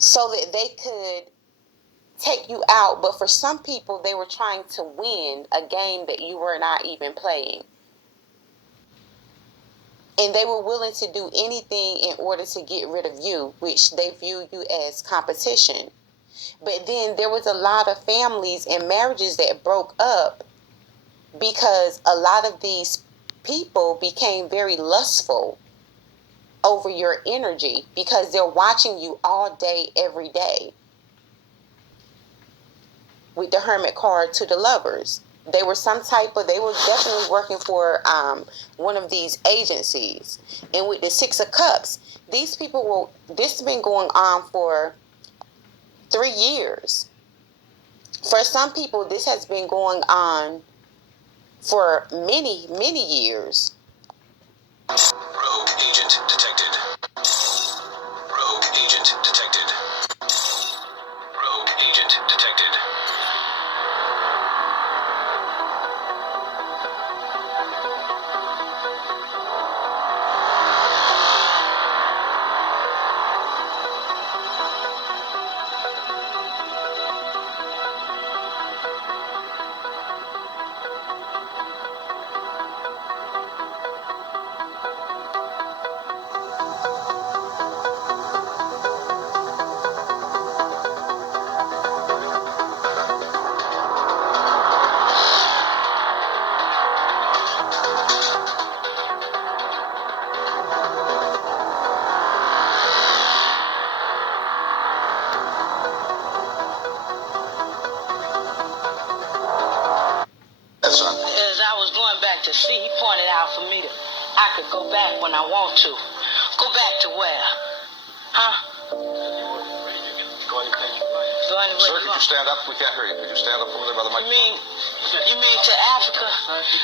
so that they could take you out. But for some people, they were trying to win a game that you were not even playing. And they were willing to do anything in order to get rid of you, which they view you as competition. But then there was a lot of families and marriages that broke up because a lot of these people became very lustful over your energy because they're watching you all day, every day. With the Hermit card to the Lovers, they were definitely working for one of these agencies. And with the Six of Cups, this has been going on for 3 years. For some people, this has been going on for many, many years. Rogue agent detected. Rogue agent detected. Rogue agent detected. As I was going back to see, he pointed out for me that I could go back when I want to. Go back to where? Huh? Go anywhere. Sir, could you stand up? We can't hear you. Could you stand up over there by the microphone? You mean to Africa?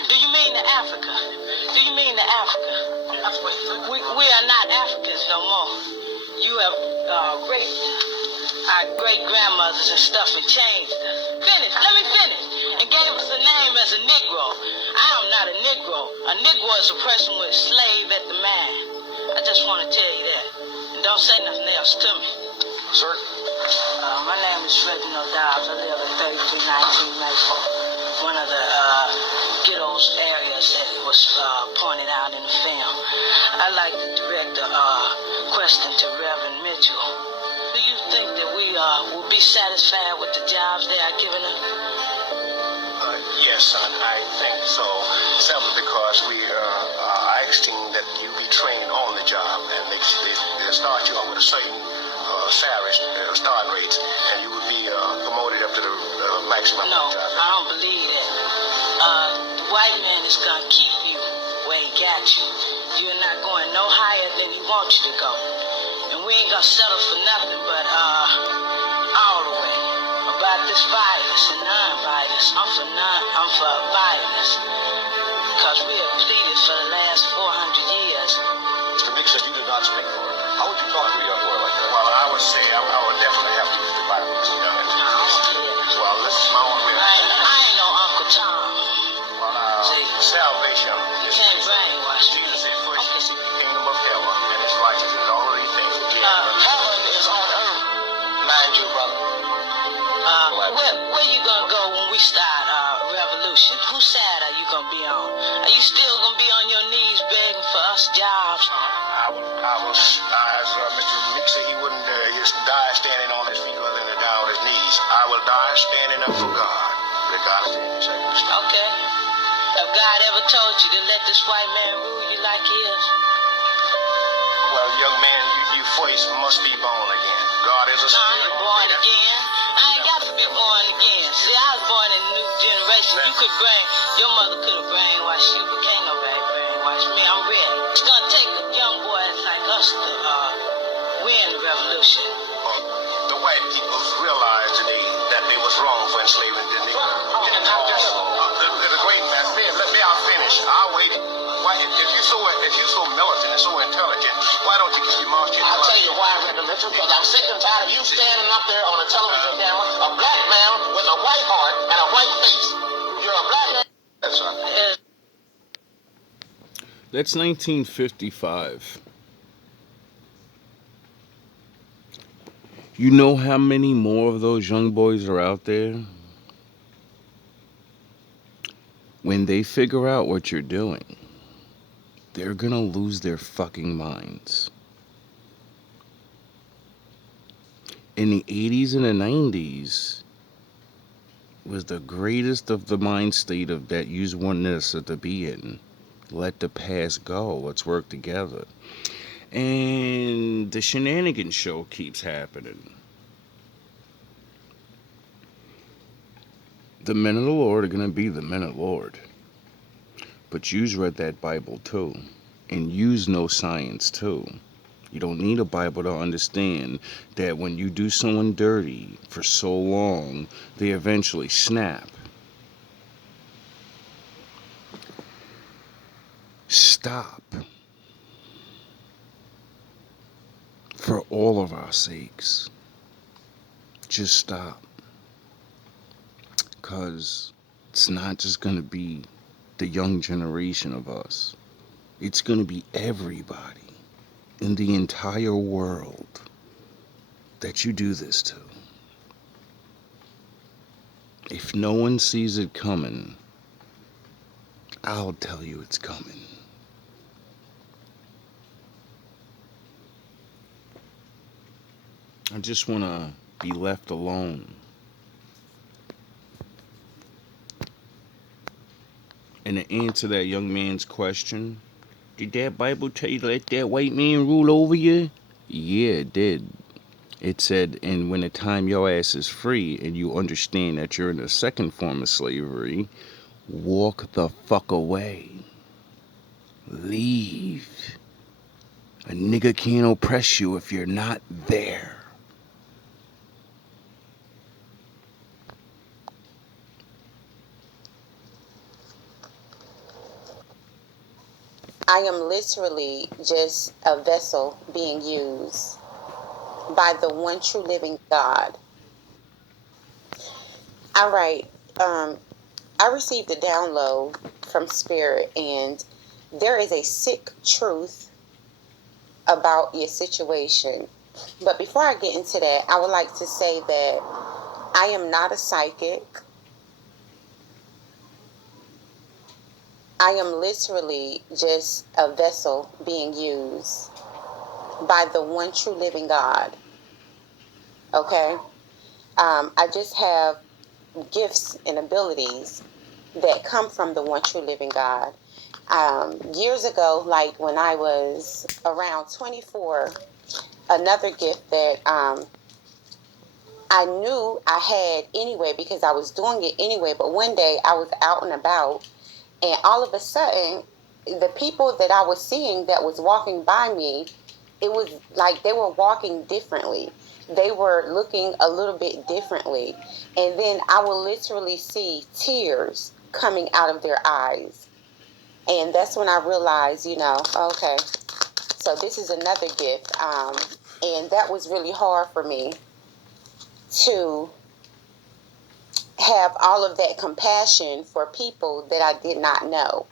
Do you mean to Africa? Do you mean to Africa? We are not Africans no more. You have our great grandmothers and stuff and changed us. Let me finish. And gave us a name as a Negro. I am not a Negro. A Negro is a person with a slave at the man. I just want to tell you that. And don't say nothing else to me. Sir? My name is Reginald Dobbs. I live at 3319 Maple, one of the ghettos areas that was pointed out in the film. I'd like to direct a question to Reverend Mitchell. Do you think that we will be satisfied with the jobs they are giving us? Yes, son, I think so. Simply because we are asking that you be trained on the job, and they start you off with a certain salary start rates, and you would be promoted up to the maximum. No, I don't believe that. The white man is going to keep you where he got you. You're not going no higher than he wants you to go. And we ain't going to settle for nothing but all the way. About this violence and non-violence, I'm for violence. Because we have pleaded for the last 400 years. Mr. Nixon, you did not speak for it. How would you talk to a young boy like that? Well, I would say I would definitely have to use the Bible, Mr. Dunn. Well, this is my own way. I ain't no Uncle Tom. Well, salvation. You can't brainwash me. Jesus said, first you seek the kingdom of heaven, and his righteousness, and all of these things will be added. Heaven is on earth, mind you, brother. Where you gonna go when we start revolution? Whose side are you gonna be on? Are you still gonna be on your knees begging for us jobs? I will, as Mr. Meek said, he wouldn't just die standing on his feet rather than die on his knees. I will die standing up for God, regardless of any circumstance. Okay. Have God ever told you to let this white man rule you like he is? Well, young man, you first must be born again. God is a spirit. I ain't born again. I ain't got to be born again. See, I was born in a new generation. Your mother could have brainwashed you, but can't nobody brainwash me. I'm ready. It's going to take a young boy like us to win the revolution. The white people realize today that they was wrong for enslaving, didn't they? The great man, may I finish? I'll wait. Why, if you're so militant and so intelligent, why don't you keep your mouth shut? I'll tell you why, Reverend Mitchell, because I'm sick and tired of you standing up there on a television camera, a black man with a white heart and a white face. You're a black man. That's right. That's 1955. You know how many more of those young boys are out there? When they figure out what you're doing, they're gonna lose their fucking minds. In the 80s and the 90s was the greatest of the mind state of that you want us to be in. Let the past go. Let's work together. And the shenanigans show keeps happening. The men of the Lord are gonna be the men of the Lord. But you's read that Bible too. And use no science too. You don't need a Bible to understand that when you do someone dirty for so long, they eventually snap. Stop. For all of our sakes. Just stop. Because it's not just going to be the young generation of us. It's going to be everybody in the entire world that you do this to. If no one sees it coming, I'll tell you it's coming. I just want to be left alone. And to answer that young man's question, did that Bible tell you to let that white man rule over you? Yeah, it did. It said, and when the time your ass is free and you understand that you're in a second form of slavery, walk the fuck away. Leave. A nigga can't oppress you if you're not there. I am literally just a vessel being used by the one true living God. All right. I received a download from Spirit, and there is a sick truth about your situation. But before I get into that, I would like to say that I am not a psychic. I am literally just a vessel being used by the one true living God. Okay? I just have gifts and abilities that come from the one true living God. Years ago, like when I was around 24, another gift that I knew I had anyway because I was doing it anyway, but one day I was out and about, and all of a sudden, the people that I was seeing that was walking by me, it was like they were walking differently. They were looking a little bit differently. And then I would literally see tears coming out of their eyes. And that's when I realized, okay, so this is another gift. And that was really hard for me to have all of that compassion for people that I did not know.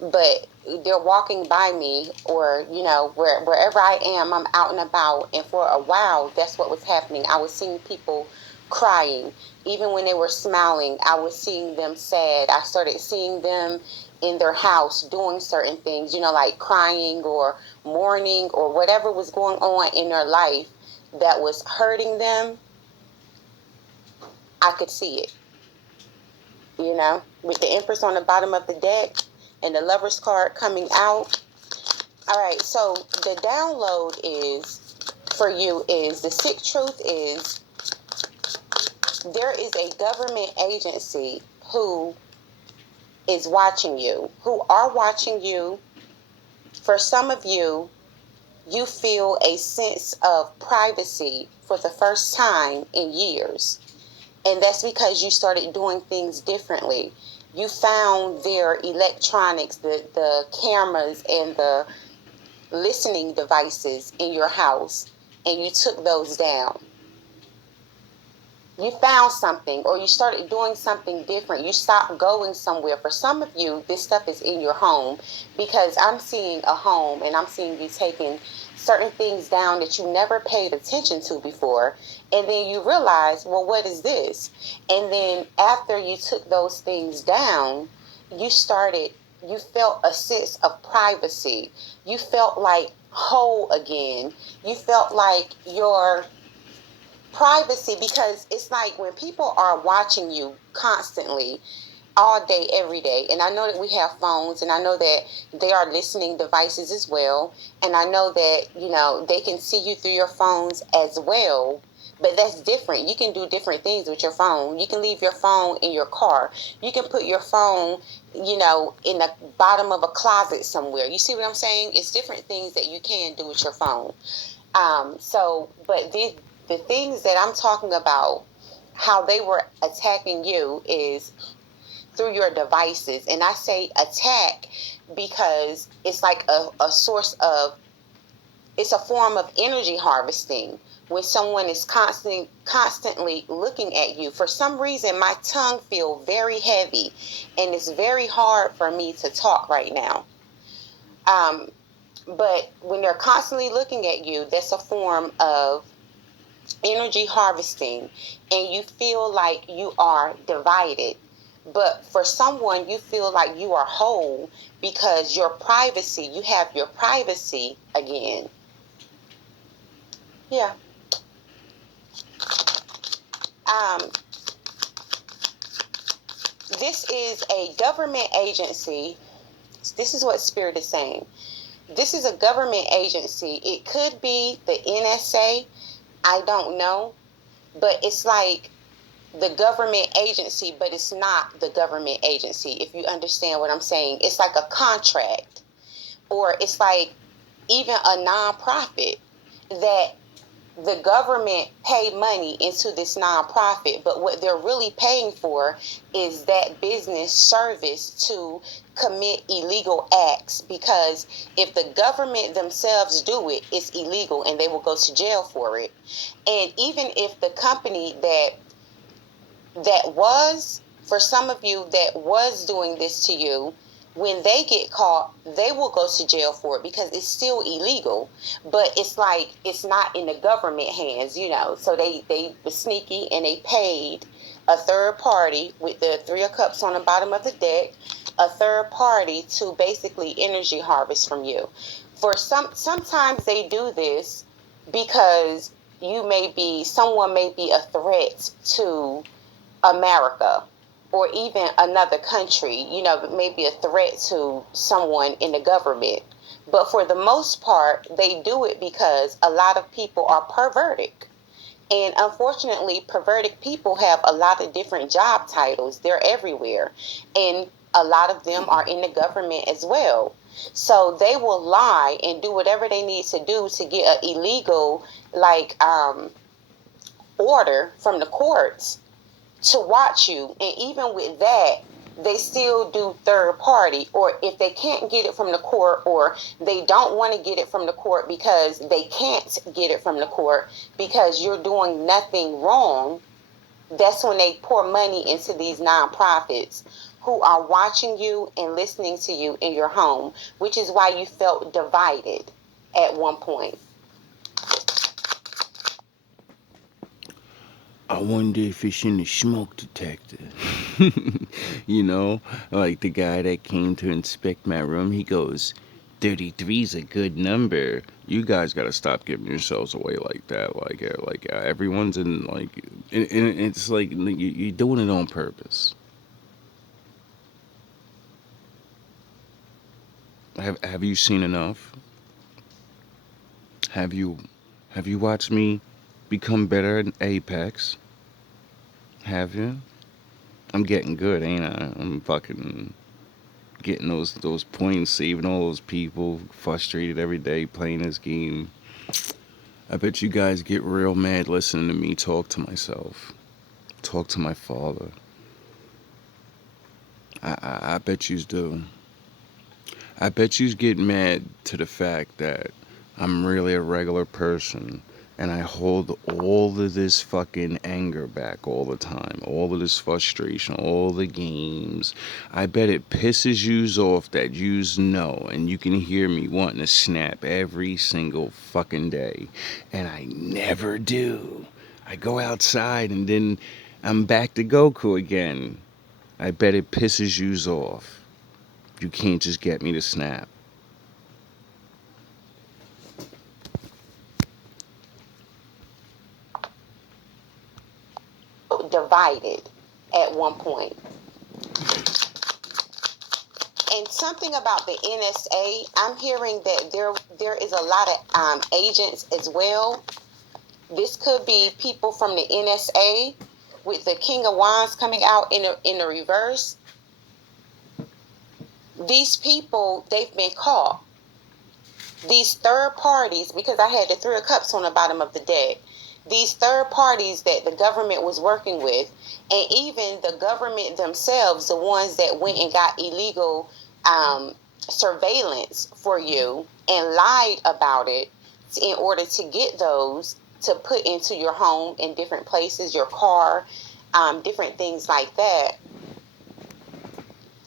But they're walking by me, or wherever I am, I'm out and about, and for a while that's what was happening. I was seeing people crying. Even when they were smiling, I was seeing them sad. I started seeing them in their house doing certain things, like crying or mourning or whatever was going on in their life that was hurting them. I could see it, with the Empress on the bottom of the deck and the Lover's card coming out. All right, so the download is, for you, is the sick truth is there is a government agency who is watching you, who are watching you. For some of you, you feel a sense of privacy for the first time in years. And that's because you started doing things differently. You found their electronics, the cameras and the listening devices in your house, and you took those down. You found something, or you started doing something different. You stopped going somewhere. For some of you, this stuff is in your home, because I'm seeing a home and I'm seeing you taking certain things down that you never paid attention to before. And then you realize, well, what is this? And then after you took those things down, you felt a sense of privacy. You felt like whole again. You felt like your privacy, because it's like when people are watching you constantly all day, every day. And I know that we have phones, and I know that they are listening devices as well. And I know that, they can see you through your phones as well. But that's different. You can do different things with your phone. You can leave your phone in your car. You can put your phone, in the bottom of a closet somewhere. You see what I'm saying? It's different things that you can do with your phone. But the things that I'm talking about, how they were attacking you is through your devices. And I say attack because it's like a source of, it's a form of energy harvesting. When someone is constantly looking at you, for some reason my tongue feels very heavy, and it's very hard for me to talk right now. But when they're constantly looking at you, that's a form of energy harvesting, and you feel like you are divided. But for someone, you feel like you are whole because you have your privacy again. Yeah. This is a government agency. This is what Spirit is saying. This is a government agency. It could be the NSA. I don't know. But it's like the government agency, but it's not the government agency, if you understand what I'm saying. It's like a contract, or it's like even a nonprofit that the government pay money into this nonprofit, but what they're really paying for is that business service to commit illegal acts, because if the government themselves do it, it's illegal and they will go to jail for it. And even if the company that was, for some of you that was doing this to you, when they get caught, they will go to jail for it because it's still illegal. But it's like, it's not in the government hands, So they were sneaky, and they paid a third party with the 3 of Cups on the bottom of the deck, a third party to basically energy harvest from you. Sometimes they do this because someone may be a threat to America, or even another country, maybe a threat to someone in the government. But for the most part, they do it because a lot of people are perverted. And unfortunately, perverted people have a lot of different job titles. They're everywhere. And a lot of them are in the government as well. So they will lie and do whatever they need to do to get an illegal, order from the courts to watch you. And even with that, they still do third party. Or if they can't get it from the court, or they don't want to get it from the court because they can't get it from the court because you're doing nothing wrong, that's when they pour money into these nonprofits who are watching you and listening to you in your home, which is why you felt divided at one point. I wonder if it's in the smoke detector. Like the guy that came to inspect my room, he goes, 33's a good number. You guys gotta stop giving yourselves away like that. Everyone's in, and it's like you're doing it on purpose. Have you seen enough? Have you watched me become better at Apex? Have you? I'm getting good, ain't I? I'm fucking getting those points, saving all those people frustrated every day playing this game. I bet you guys get real mad listening to me talk to myself, talk to my father. I bet yous do. I bet yous get mad to the fact that I'm really a regular person And I hold all of this fucking anger back all the time, all of this frustration, all the games. I bet it pisses yous off that yous know, and you can hear me wanting to snap every single fucking day. And I never do. I go outside and then I'm back to Goku again. I bet it pisses yous off. You can't just get me to snap. Divided at one point. And something about the NSA, I'm hearing that there is a lot of agents as well. This could be people from the NSA with the King of Wands coming out in the reverse. These people, they've been caught. These third parties, because I had the Three of Cups on the bottom of the deck, these third parties that the government was working with, and even the government themselves, the ones that went and got illegal surveillance for you and lied about it in order to get those to put into your home in different places, your car, different things like that.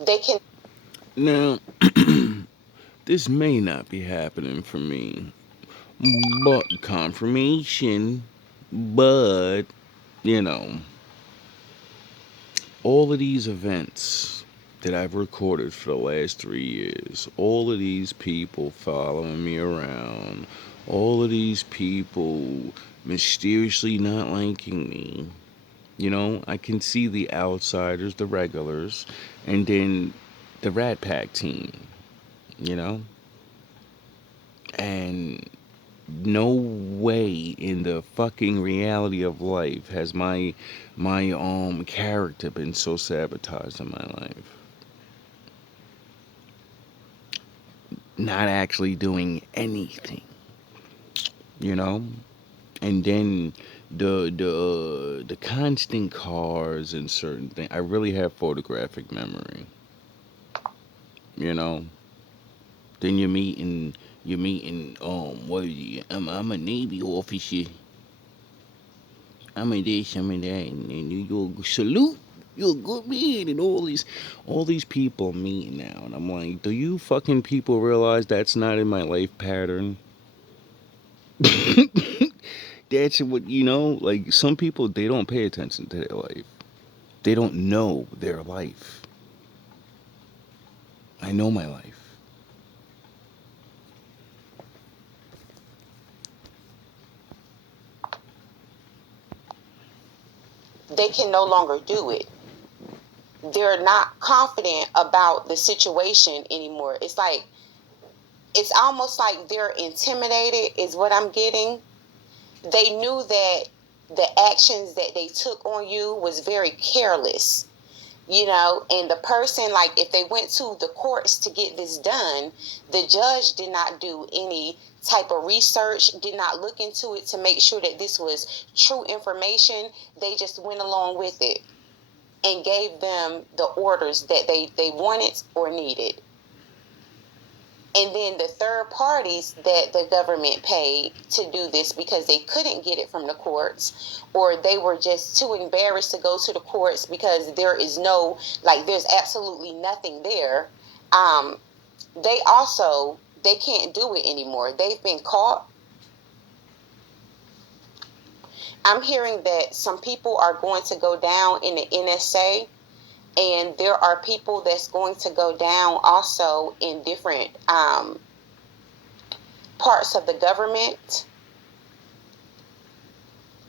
They can. Now, this may not be happening for me, but confirmation, but, you know, all of these events that I've recorded for the last 3 years, all of these people following me around, all of these people mysteriously not liking me, I can see the outsiders, the regulars, and then the Rat Pack team, you know? And no way in the fucking reality of life has my character been so sabotaged in my life. Not actually doing anything, you know? And then the constant cars and certain things. I really have photographic memory, you know? Then you're meeting what is it? I'm a Navy officer. I'm a this, I'm a that, and you salute. You're a good man, and all these people I'm meeting now, and I'm like, do you fucking people realize that's not in my life pattern? That's what like some people they don't pay attention to their life. They don't know their life. I know my life. They can no longer do it. They're not confident about the situation anymore. It's almost like they're intimidated is what I'm getting. They knew that the actions that they took on you was very careless, and the person, like, if they went to the courts to get this done, the judge did not do any type of research, did not look into it to make sure that this was true information. They just went along with it and gave them the orders that they wanted or needed. And then the third parties that the government paid to do this because they couldn't get it from the courts, or they were just too embarrassed to go to the courts because there's absolutely nothing there. They can't do it anymore. They've been caught. I'm hearing that some people are going to go down in the NSA, and there are people that's going to go down also in different parts of the government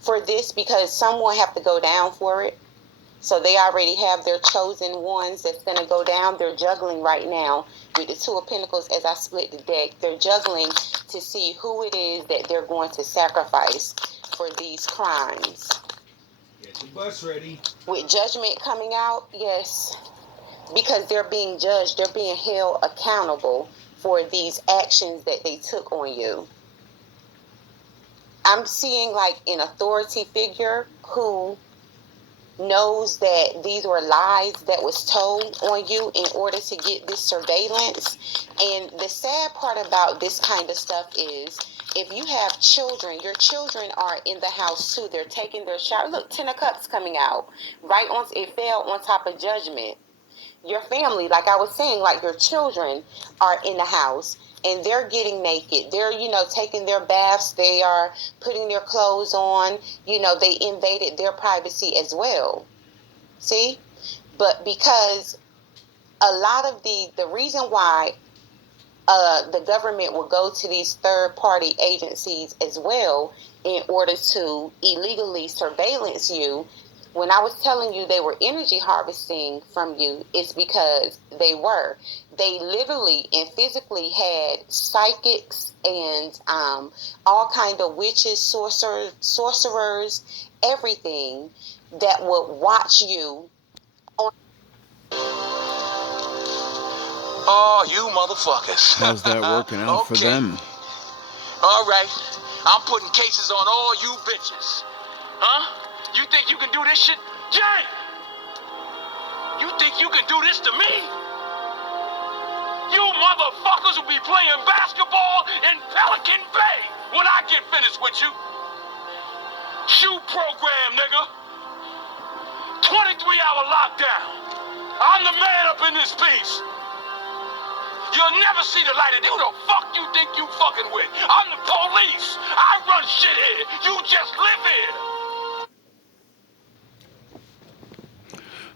for this, because someone have to go down for it. So they already have their chosen ones that's going to go down. They're juggling right now with the Two of Pentacles as I split the deck. They're juggling to see who it is that they're going to sacrifice for these crimes. Get the bus ready. With judgment coming out, yes, because they're being judged. They're being held accountable for these actions that they took on you. I'm seeing like an authority figure who knows that these were lies that was told on you in order to get this surveillance. And the sad part about this kind of stuff is if you have children, your children are in the house too. They're taking their shower. Look, Ten of Cups coming out. Right on, it fell on top of Judgment. Your family, like I was saying, like your children are in the house and they're getting naked. They're, taking their baths. They are putting their clothes on. They invaded their privacy as well. See? But because a lot of the reason why the government will go to these third-party agencies as well in order to illegally surveillance you. When I was telling you they were energy harvesting from you, it's because they were. They literally and physically had psychics and all kind of witches, sorcerers, everything that would watch you on. Oh, you motherfuckers. How's that working out for Okay. them? All right. I'm putting cases on all you bitches. Huh? You think you can do this shit? Jay! You think you can do this to me? You motherfuckers will be playing basketball in Pelican Bay when I get finished with you. Shoe program, nigga. 23-hour lockdown. I'm the man up in this piece. You'll never see the light of who the fuck you think you fucking with. I'm the police. I run shit here. You just live here.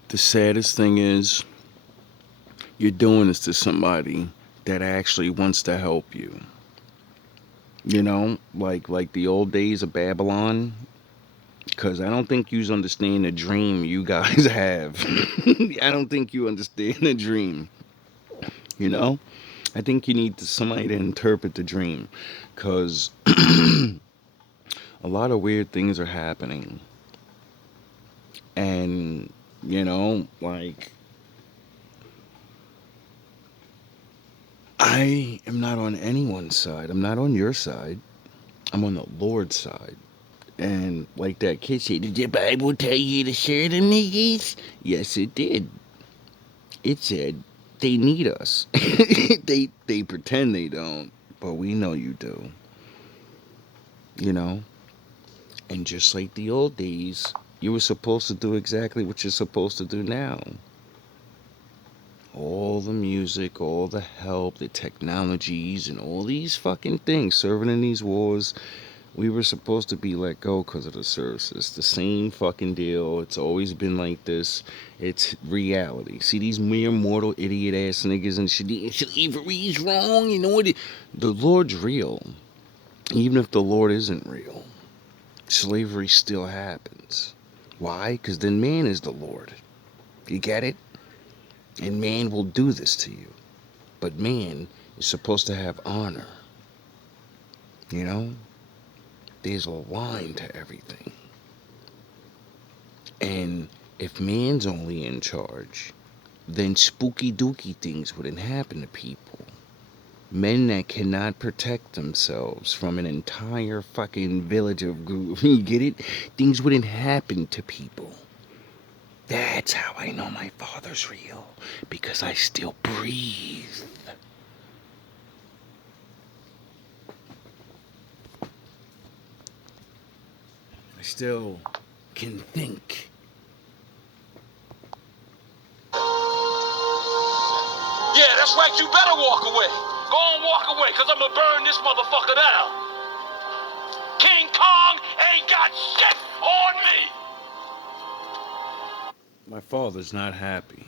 The saddest thing is, you're doing this to somebody that actually wants to help you. Like the old days of Babylon. Because I don't think you understand the dream you guys have. I don't think you understand the dream. I think you need somebody to interpret the dream. Because a lot of weird things are happening. And, I am not on anyone's side. I'm not on your side. I'm on the Lord's side. And like that kid said, did the Bible tell you to share them niggas? Yes, it did. It said they need us. they pretend they don't, but we know you do. And just like the old days, you were supposed to do exactly what you're supposed to do now. All the music, all the help, the technologies, and all these fucking things serving in these wars. We were supposed to be let go because of the services. The same fucking deal. It's always been like this. It's reality. See these mere mortal idiot ass niggas and shit. Slavery's wrong. You know what? The Lord's real. Even if the Lord isn't real, slavery still happens. Why? Because then man is the Lord. You get it? And man will do this to you. But man is supposed to have honor. There's a line to everything. And if man's only in charge, then spooky dooky things wouldn't happen to people. Men that cannot protect themselves from an entire fucking village of group. You get it? Things wouldn't happen to people. That's how I know my father's real. Because I still breathe. I still can think. Yeah, that's right. You better walk away. Go on, walk away, because I'm going to burn this motherfucker down. King Kong ain't got shit on me. My father's not happy.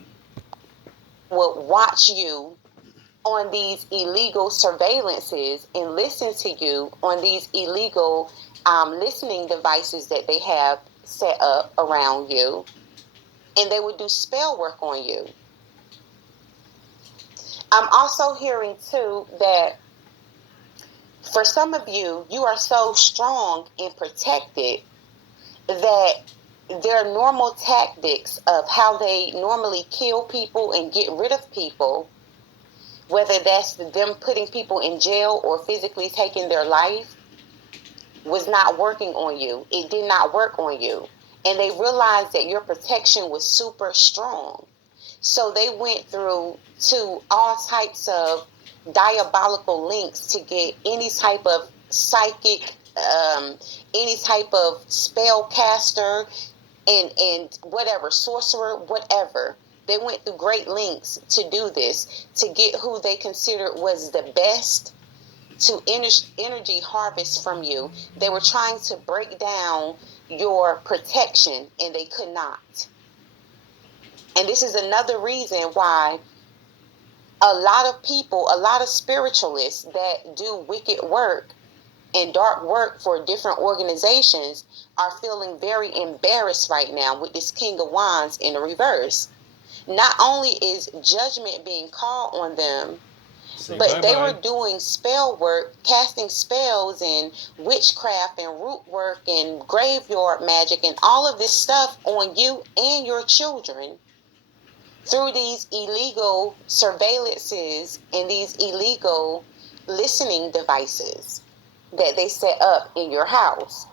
Will watch you on these illegal surveillances and listen to you on these illegal listening devices that they have set up around you, and they would do spell work on you. I'm also hearing too that for some of you, you are so strong and protected that their normal tactics of how they normally kill people and get rid of people, whether that's them putting people in jail or physically taking their life, was not working on you. It did not work on you. And they realized that your protection was super strong. So they went through to all types of diabolical links to get any type of psychic, any type of spellcaster, and whatever, sorcerer, whatever. They went through great lengths to do this, to get who they considered was the best to energy harvest from you. They were trying to break down your protection, and they could not. And this is another reason why a lot of people, a lot of spiritualists that do wicked work and dark work for different organizations are feeling very embarrassed right now with this King of Wands in the reverse. Not only is judgment being called on them, but they were doing spell work, casting spells and witchcraft and root work and graveyard magic and all of this stuff on you and your children through these illegal surveillances and these illegal listening devices that they set up in your house.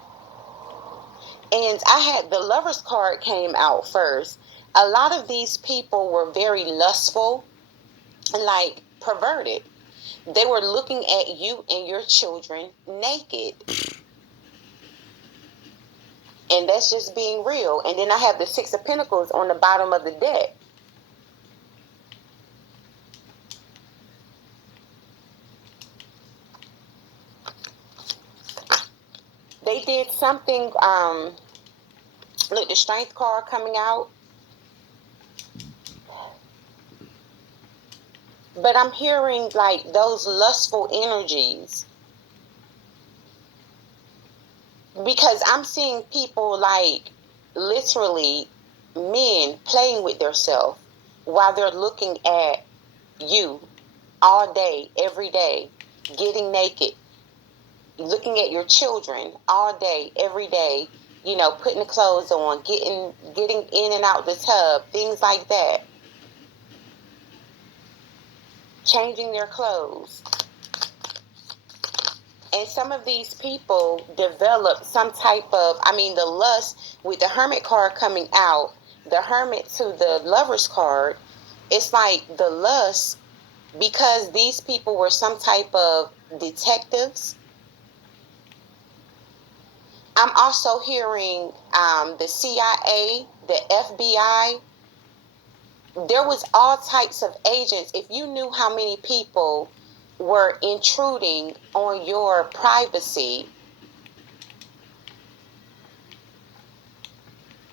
And I had the Lover's card came out first. A lot of these people were very lustful and like perverted. They were looking at you and your children naked. And that's just being real. And then I have the Six of Pentacles on the bottom of the deck. They did something, look, the Strength card coming out. But I'm hearing like those lustful energies. Because I'm seeing people like literally men playing with themselves while they're looking at you all day, every day, getting naked, looking at your children all day, every day, you know, putting the clothes on, getting in and out the tub, things like that. Changing their clothes. And some of these people develop some type of, the lust with the Hermit card coming out, the Hermit to the Lover's card, it's like the lust, because these people were some type of detectives. I'm also hearing the CIA, the FBI. There was all types of agents. If you knew how many people were intruding on your privacy,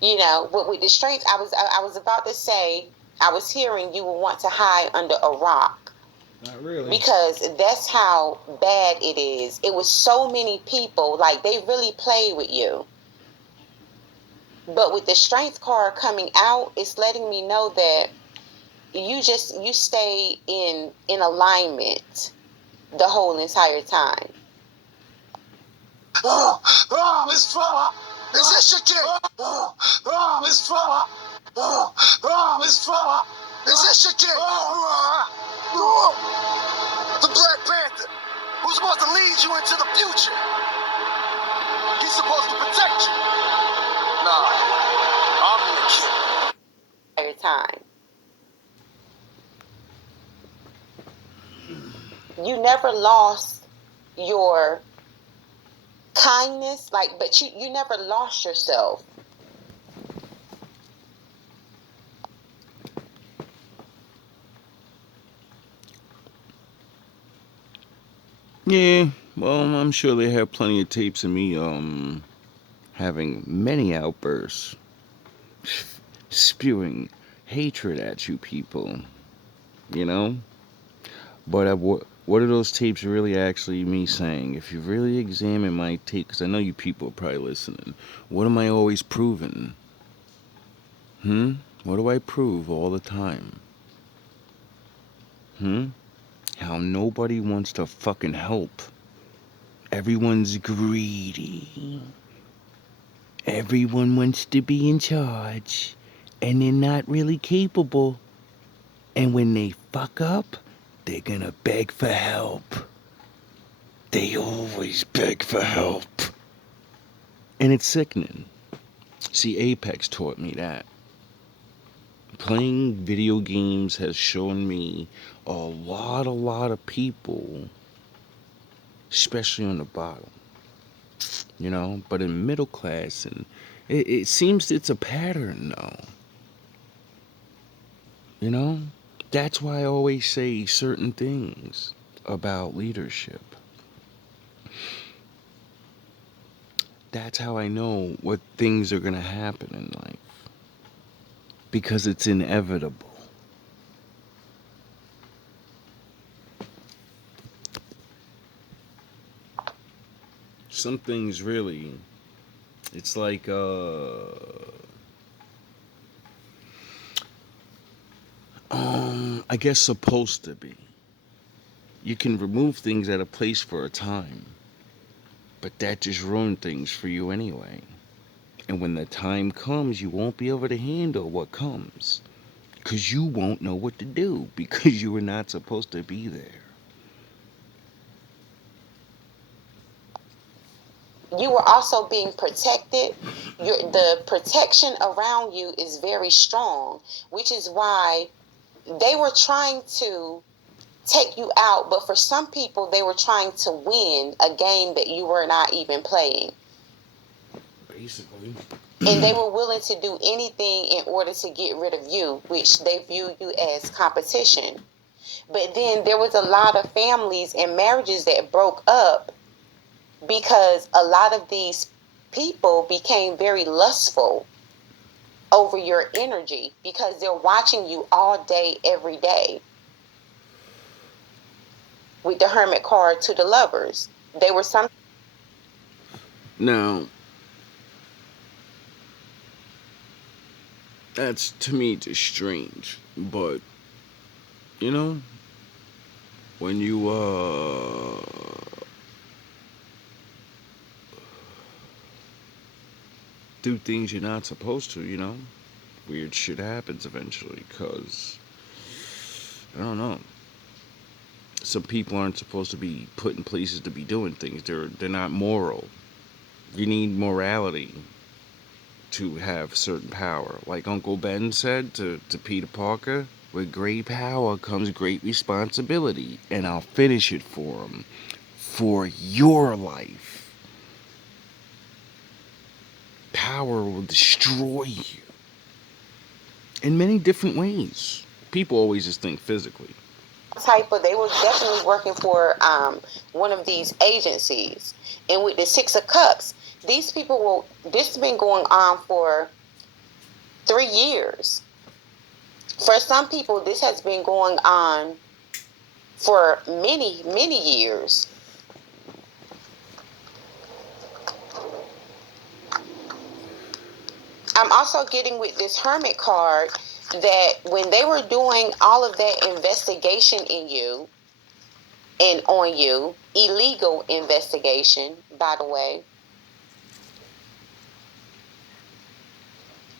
you know, with the Strength, I was about to say, I was hearing you would want to hide under a rock. Not really. Because that's how bad it is. It was so many people, like they really played with you. But with the Strength card coming out, it's letting me know that you stay in alignment the whole entire time. It's fun. Is this your kid? It's fun. It's fun. Is this your kid? The Black Panther, who's supposed to lead you into the future. He's supposed to protect you. Nah, I'm the kid. Entire time. You never lost your kindness, but you never lost yourself. Yeah, well, I'm sure they have plenty of tapes of me having many outbursts, spewing hatred at you people, you know? But what are those tapes really actually me saying? If you really examine my tape, because I know you people are probably listening, what am I always proving? What do I prove all the time? How nobody wants to fucking help. Everyone's greedy. Everyone wants to be in charge, and they're not really capable. And when they fuck up, they're gonna beg for help. They always beg for help. And it's sickening. See, Apex taught me that. Playing video games has shown me a lot of people especially on the bottom, you know. But in middle class, and it seems it's a pattern, though, you know. That's why I always say certain things about leadership. That's how I know what things are going to happen in life, because it's inevitable. Some things really, it's like I guess supposed to be. You can remove things at a place for a time, but that just ruined things for you anyway. And when the time comes, you won't be able to handle what comes, because you won't know what to do, because you were not supposed to be there. You were also being protected. The protection around you is very strong, which is why they were trying to take you out, but for some people, they were trying to win a game that you were not even playing. Basically. And they were willing to do anything in order to get rid of you, which they view you as competition. But then there was a lot of families and marriages that broke up because a lot of these people became very lustful over your energy because they're watching you all day, every day. With the hermit card to the lovers, they were some. Now, that's to me just strange, but you know, when you do things you're not supposed to, you know, weird shit happens eventually. Cause I don't know, some people aren't supposed to be put in places to be doing things. They're not moral. You need morality to have certain power. Like Uncle Ben said to Peter Parker, with great power comes great responsibility. And I'll finish it for him. For your life, power will destroy you in many different ways. People always just think physically. They were definitely working for one of these agencies. And with the Six of Cups, these people will, this has been going on for 3 years. For some people, this has been going on for many, many years. I'm also getting with this Hermit card that when they were doing all of that investigation in you and on you, illegal investigation, by the way,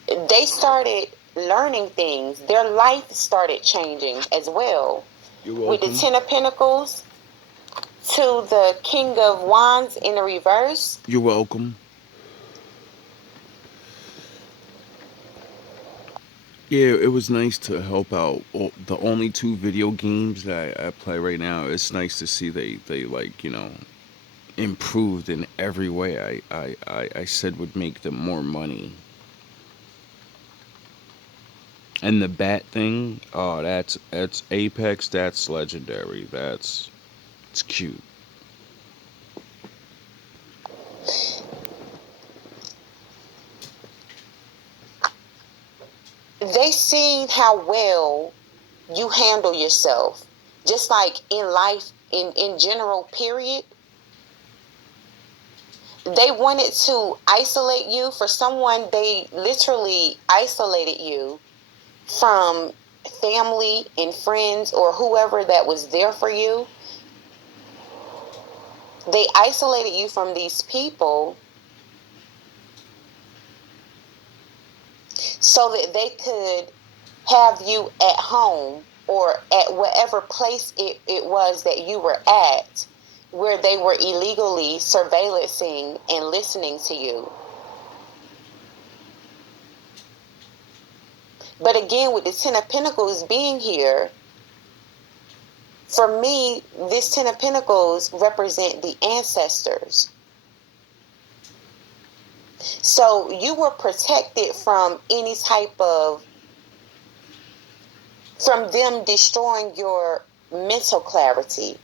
they started learning things. Their life started changing as well. You're With the welcome. Ten of Pentacles to the King of Wands in the reverse. You're welcome. Yeah, it was nice to help out. The only two video games that I play right now, it's nice to see they like, you know, improved in every way I said would make them more money. And the bat thing, oh, that's Apex. That's legendary. It's cute. They seen how well you handle yourself. Just like in life, in general, period. They wanted to isolate you. For someone, they literally isolated you from family and friends or whoever that was there for you. They isolated you from these people so that they could have you at home or at whatever place it was that you were at, where they were illegally surveillancing and listening to you. But again, with the Ten of Pentacles being here, For me, this Ten of Pentacles represent the ancestors. So you were protected from any type of, from them destroying your mental clarity.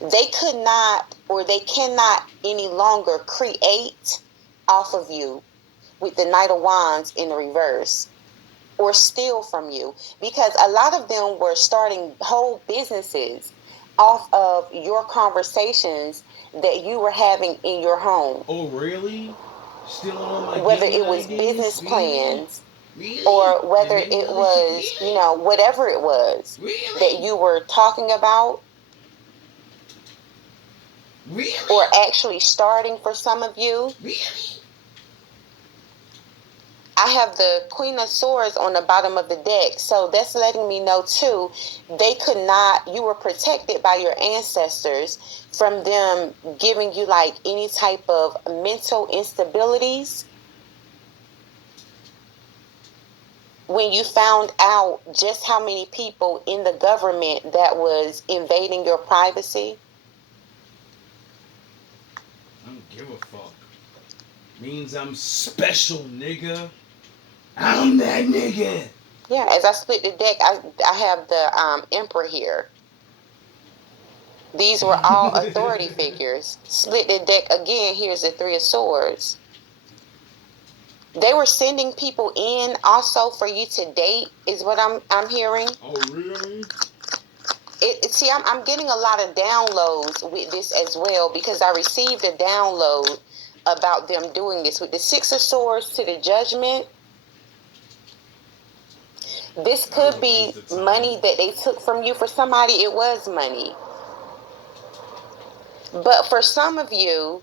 They could not, or they cannot any longer create off of you with the Knight of Wands in the reverse, or steal from you, because a lot of them were starting whole businesses off of your conversations that you were having in your home. Oh, really? Stealing all my Whether gaming it was ideas? business plans, Really? or whether They make it all this was, shit? you know, whatever it was Really? that you were talking about, Really? or actually starting for some of you. Really? I have the Queen of Swords on the bottom of the deck, so that's letting me know too, they could not, you were protected by your ancestors from them giving you like any type of mental instabilities. When you found out just how many people in the government that was invading your privacy. I don't give a fuck. Means I'm special, nigga. I'm that nigga. Yeah, as I split the deck, I have the Emperor here. These were all authority figures. Split the deck again, here's the Three of Swords. They were sending people in also for you to date, is what I'm hearing. Oh, really? See, I'm getting a lot of downloads with this as well, because I received a download about them doing this with the Six of Swords to the Judgment. This could be money that they took from you. For somebody, it was money. But for some of you,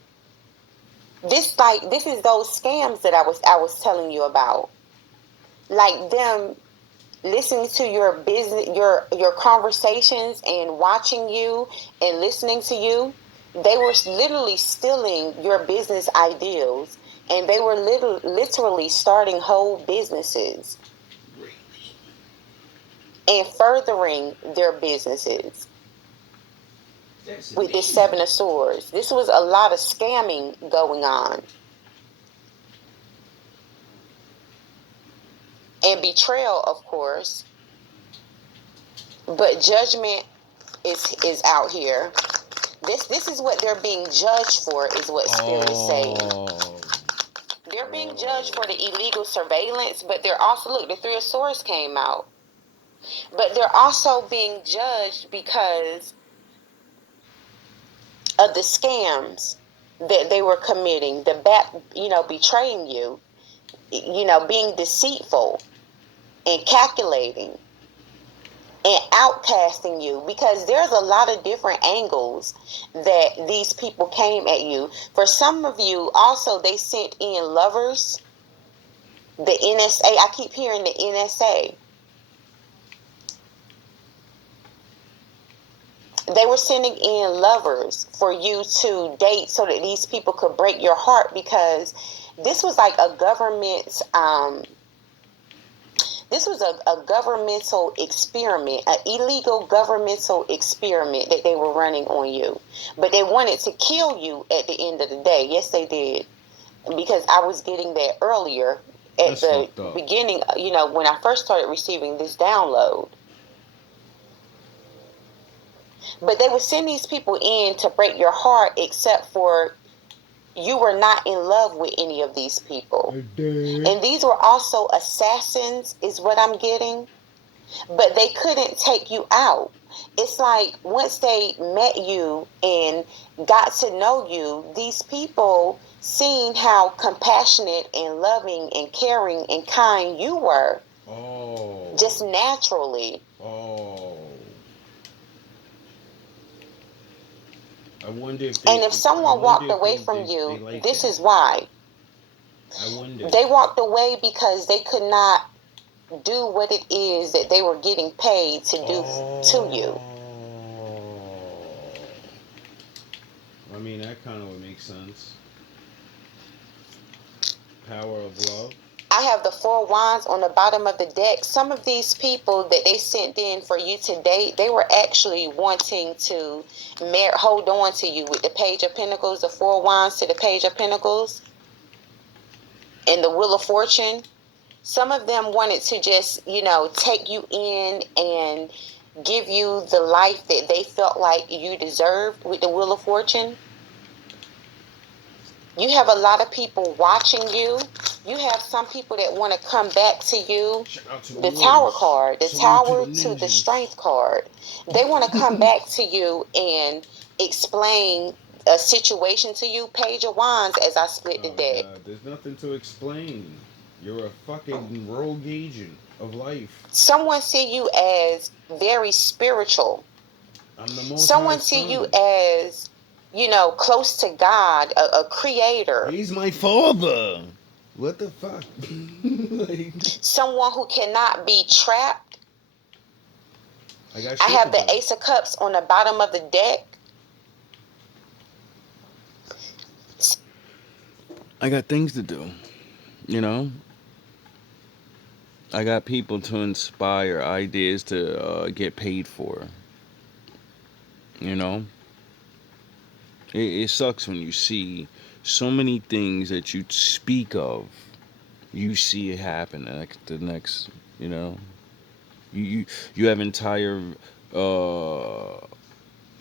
this is those scams that I was telling you about. Like them listening to your business, your conversations, and watching you and listening to you. They were literally stealing your business ideals, and they were literally starting whole businesses and furthering their businesses. With this Seven of Swords, this was a lot of scamming going on, and betrayal, of course. But judgment is out here. This is what they're being judged for, is what Spirit is saying. They're being judged for the illegal surveillance, but they're also, look, the Three of Swords came out. But they're also being judged because of the scams that they were committing, betraying you, being deceitful and calculating and outcasting you, because there's a lot of different angles that these people came at you. For some of you, also, they sent in lovers, the NSA. I keep hearing the NSA. They were sending in lovers for you to date so that these people could break your heart, because this was like a government, this was a governmental experiment, an illegal governmental experiment that they were running on you. But they wanted to kill you at the end of the day. Yes, they did. Because I was getting that earlier at the beginning, when I first started receiving this download. But they would send these people in to break your heart, except for you were not in love with any of these people. And these were also assassins, is what I'm getting. But they couldn't take you out. It's like once they met you and got to know you, these people seen how compassionate and loving and caring and kind you were. Oh. Just naturally. Oh. I wonder if and if someone walked away from you, this is why. I wonder. They walked away because they could not do what it is that they were getting paid to do to you. I mean, that kind of would make sense. Power of love. I have the 4 wands on the bottom of the deck. Some of these people that they sent in for you to date, they were actually wanting to hold on to you with the Page of Pentacles, the 4 wands to the Page of Pentacles, and the Wheel of Fortune. Some of them wanted to just, take you in and give you the life that they felt like you deserved with the Wheel of Fortune. You have a lot of people watching you. You have some people that want to come back to you. The Tower card, the Tower to the Strength card. They want to come back to you and explain a situation to you. Page of Wands as I split the deck. God, there's nothing to explain. You're a fucking rogue agent of life. Someone see you as very spiritual. I'm the most Someone see you as, close to God, a creator. He's my father. What the fuck? Like, someone who cannot be trapped. I I have the Ace of Cups on the bottom of the deck. I got things to do, I got people to inspire, ideas to get paid for. It sucks when you see so many things that you speak of. You see it happen the next. You know, you have entire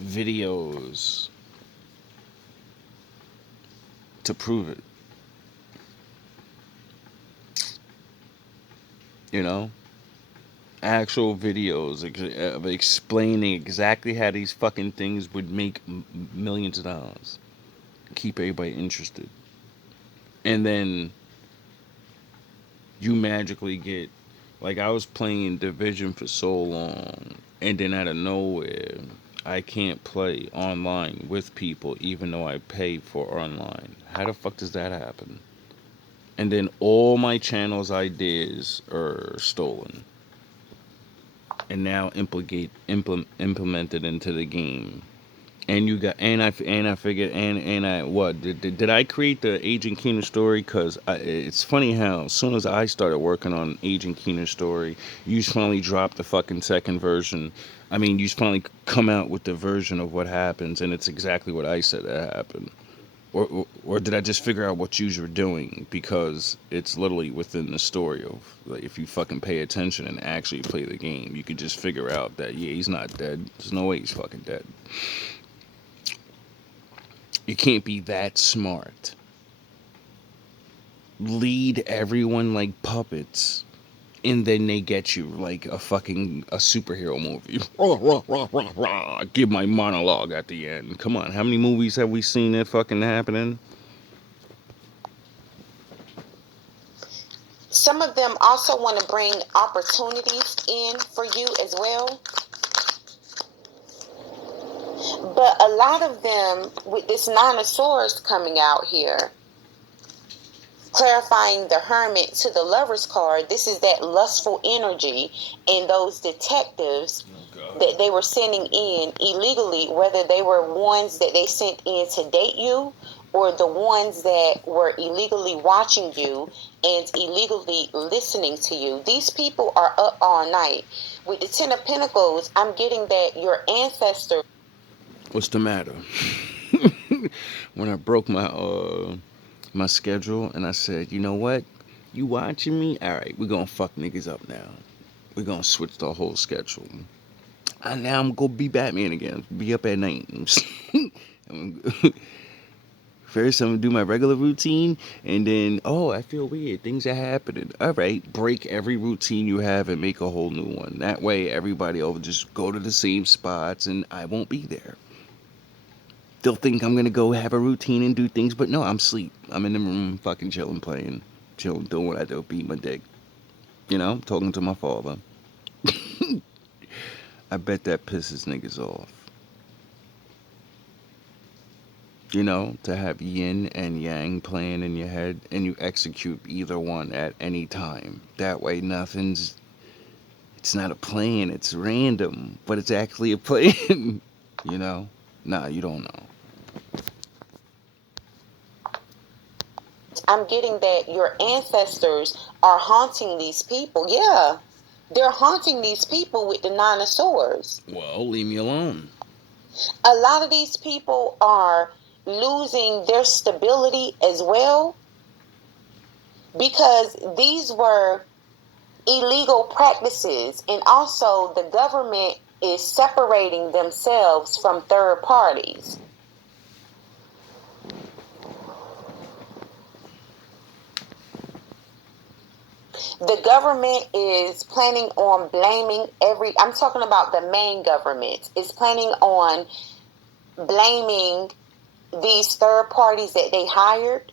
videos to prove it. Actual videos of explaining exactly how these fucking things would make millions of dollars, keep everybody interested, and then you magically get, like, I was playing Division for so long, and then out of nowhere I can't play online with people even though I pay for online. How the fuck does that happen? And then all my channel's ideas are stolen and now implemented into the game. And you got I figured and I what did I create the Agent Keener story? Because it's funny how as soon as I started working on Agent Keener story, you finally dropped the fucking second version. I mean, you finally come out with the version of what happens, and it's exactly what I said that happened. Or did I just figure out what you were doing? Because it's literally within the story of, like, if you fucking pay attention and actually play the game, you could just figure out that, yeah, he's not dead. There's no way he's fucking dead. You can't be that smart. Lead everyone like puppets, and then they get you like a superhero movie. Give my monologue at the end. Come on, how many movies have we seen that fucking happening? Some of them also want to bring opportunities in for you as well. But a lot of them, with this Nine of Swords coming out here, clarifying the Hermit to the Lover's card, this is that lustful energy and those detectives that they were sending in illegally, whether they were ones that they sent in to date you or the ones that were illegally watching you and illegally listening to you. These people are up all night. With the Ten of Pentacles, I'm getting that your ancestors... What's the matter? When I broke my schedule and I said, you know what? You watching me? All right, we're gonna fuck niggas up now. We're gonna switch the whole schedule. And now I'm gonna be Batman again. Be up at night. First, I'm gonna do my regular routine, and then, oh, I feel weird. Things are happening. All right, break every routine you have and make a whole new one. That way, everybody will just go to the same spots, and I won't be there. They'll think I'm gonna go have a routine and do things, but no, I'm asleep. I'm in the room, fucking chilling, playing, chilling, doing what I do, beat my dick. Talking to my father. I bet that pisses niggas off. To have yin and yang playing in your head, and you execute either one at any time. That way, it's not a plan, it's random, but it's actually a plan. Nah, you don't know. I'm getting that your ancestors are haunting these people. Yeah, they're haunting these people with the Nine of Swords. Well, leave me alone. A lot of these people are losing their stability as well because these were illegal practices, and also the government is separating themselves from third parties. The government is planning on blaming I'm talking about the main government, is planning on blaming these third parties that they hired.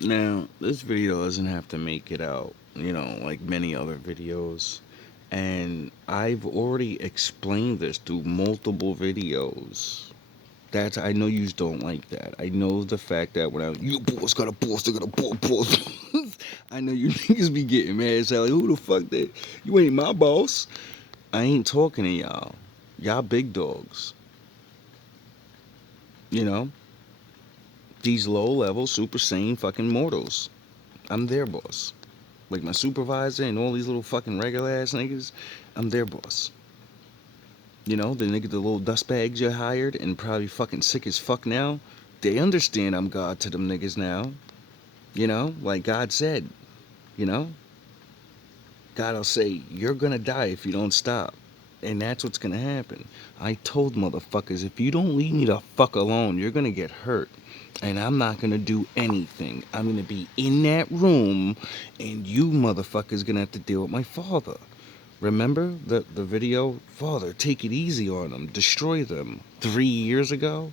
Now, this video doesn't have to make it out, like many other videos. And I've already explained this through multiple videos. I know you don't like that. I know the fact that when you boss got a boss, they got a boss. I know you niggas be getting mad. So like, who the fuck that? You ain't my boss. I ain't talking to y'all. Y'all big dogs. You know? These low level, super sane fucking mortals. I'm their boss. Like my supervisor and all these little fucking regular ass niggas, I'm their boss. The little dust bags you hired and probably fucking sick as fuck now, they understand I'm God to them niggas now. Like God said, you know? God'll say, you're gonna die if you don't stop. And that's what's gonna happen. I told motherfuckers, if you don't leave me the fuck alone, you're gonna get hurt. And I'm not gonna do anything. I'm gonna be in that room, and you motherfuckers gonna have to deal with my father. Remember the video? Father, take it easy on them. Destroy them. 3 years ago?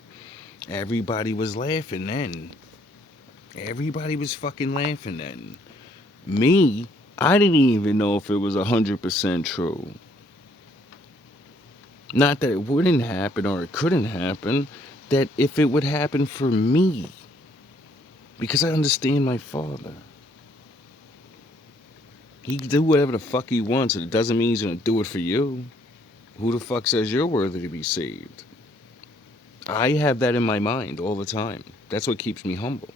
Everybody was laughing then. Everybody was fucking laughing then. Me, I didn't even know if it was 100% true. Not that it wouldn't happen or it couldn't happen, that if it would happen for me. Because I understand my father. He can do whatever the fuck he wants, and it doesn't mean he's gonna do it for you. Who the fuck says you're worthy to be saved? I have that in my mind all the time. That's what keeps me humble.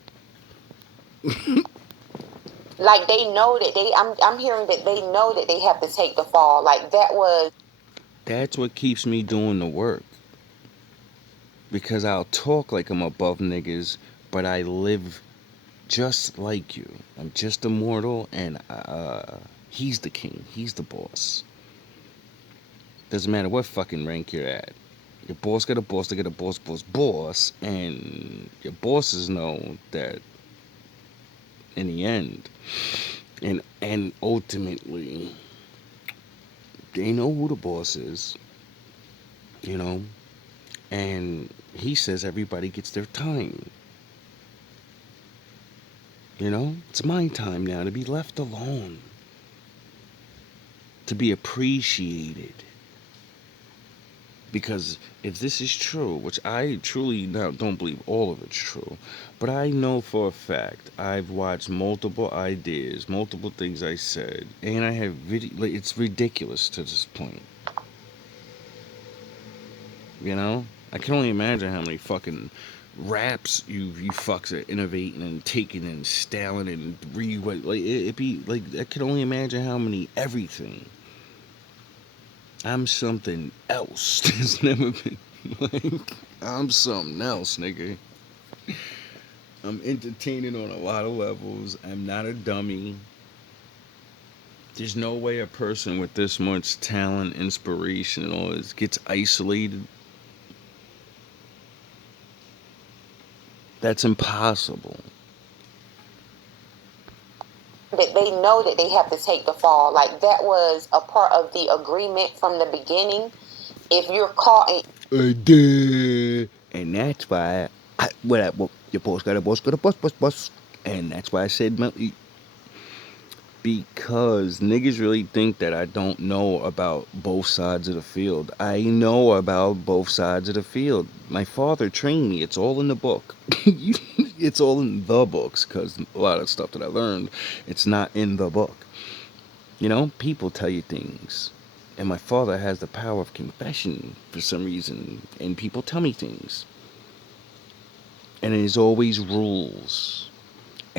Like they know that I'm hearing that they know that they have to take the fall. Like That's what keeps me doing the work. Because I'll talk like I'm above niggas, but I live just like you. I'm just a mortal, and he's the king. He's the boss. Doesn't matter what fucking rank you're at. Your boss got a boss, they got a boss, and your bosses know that in the end, and ultimately, they know who the boss is, you know, and he says everybody gets their time. It's my time now to be left alone, to be appreciated. Because if this is true, which I truly now don't believe all of it's true, but I know for a fact I've watched multiple ideas, multiple things I said, and I have like, it's ridiculous to this point. I can only imagine how many fucking raps you fucks are innovating and taking and styling and like it be like I can only imagine how many everything. I'm something else. There's never been like I'm something else, nigga. I'm entertaining on a lot of levels. I'm not a dummy. There's no way a person with this much talent, inspiration, and all this gets isolated. That's impossible. that they know that they have to take the fall. Like that was a part of the agreement from the beginning. If you're caught And that's why your boss got a boss. And that's why I said because niggas really think that I don't know about both sides of the field. I know about both sides of the field. My father trained me. It's all in the book. It's all in the books because a lot of stuff that I learned, it's not in the book. People tell you things. And my father has the power of confession for some reason. And people tell me things. And there's always rules.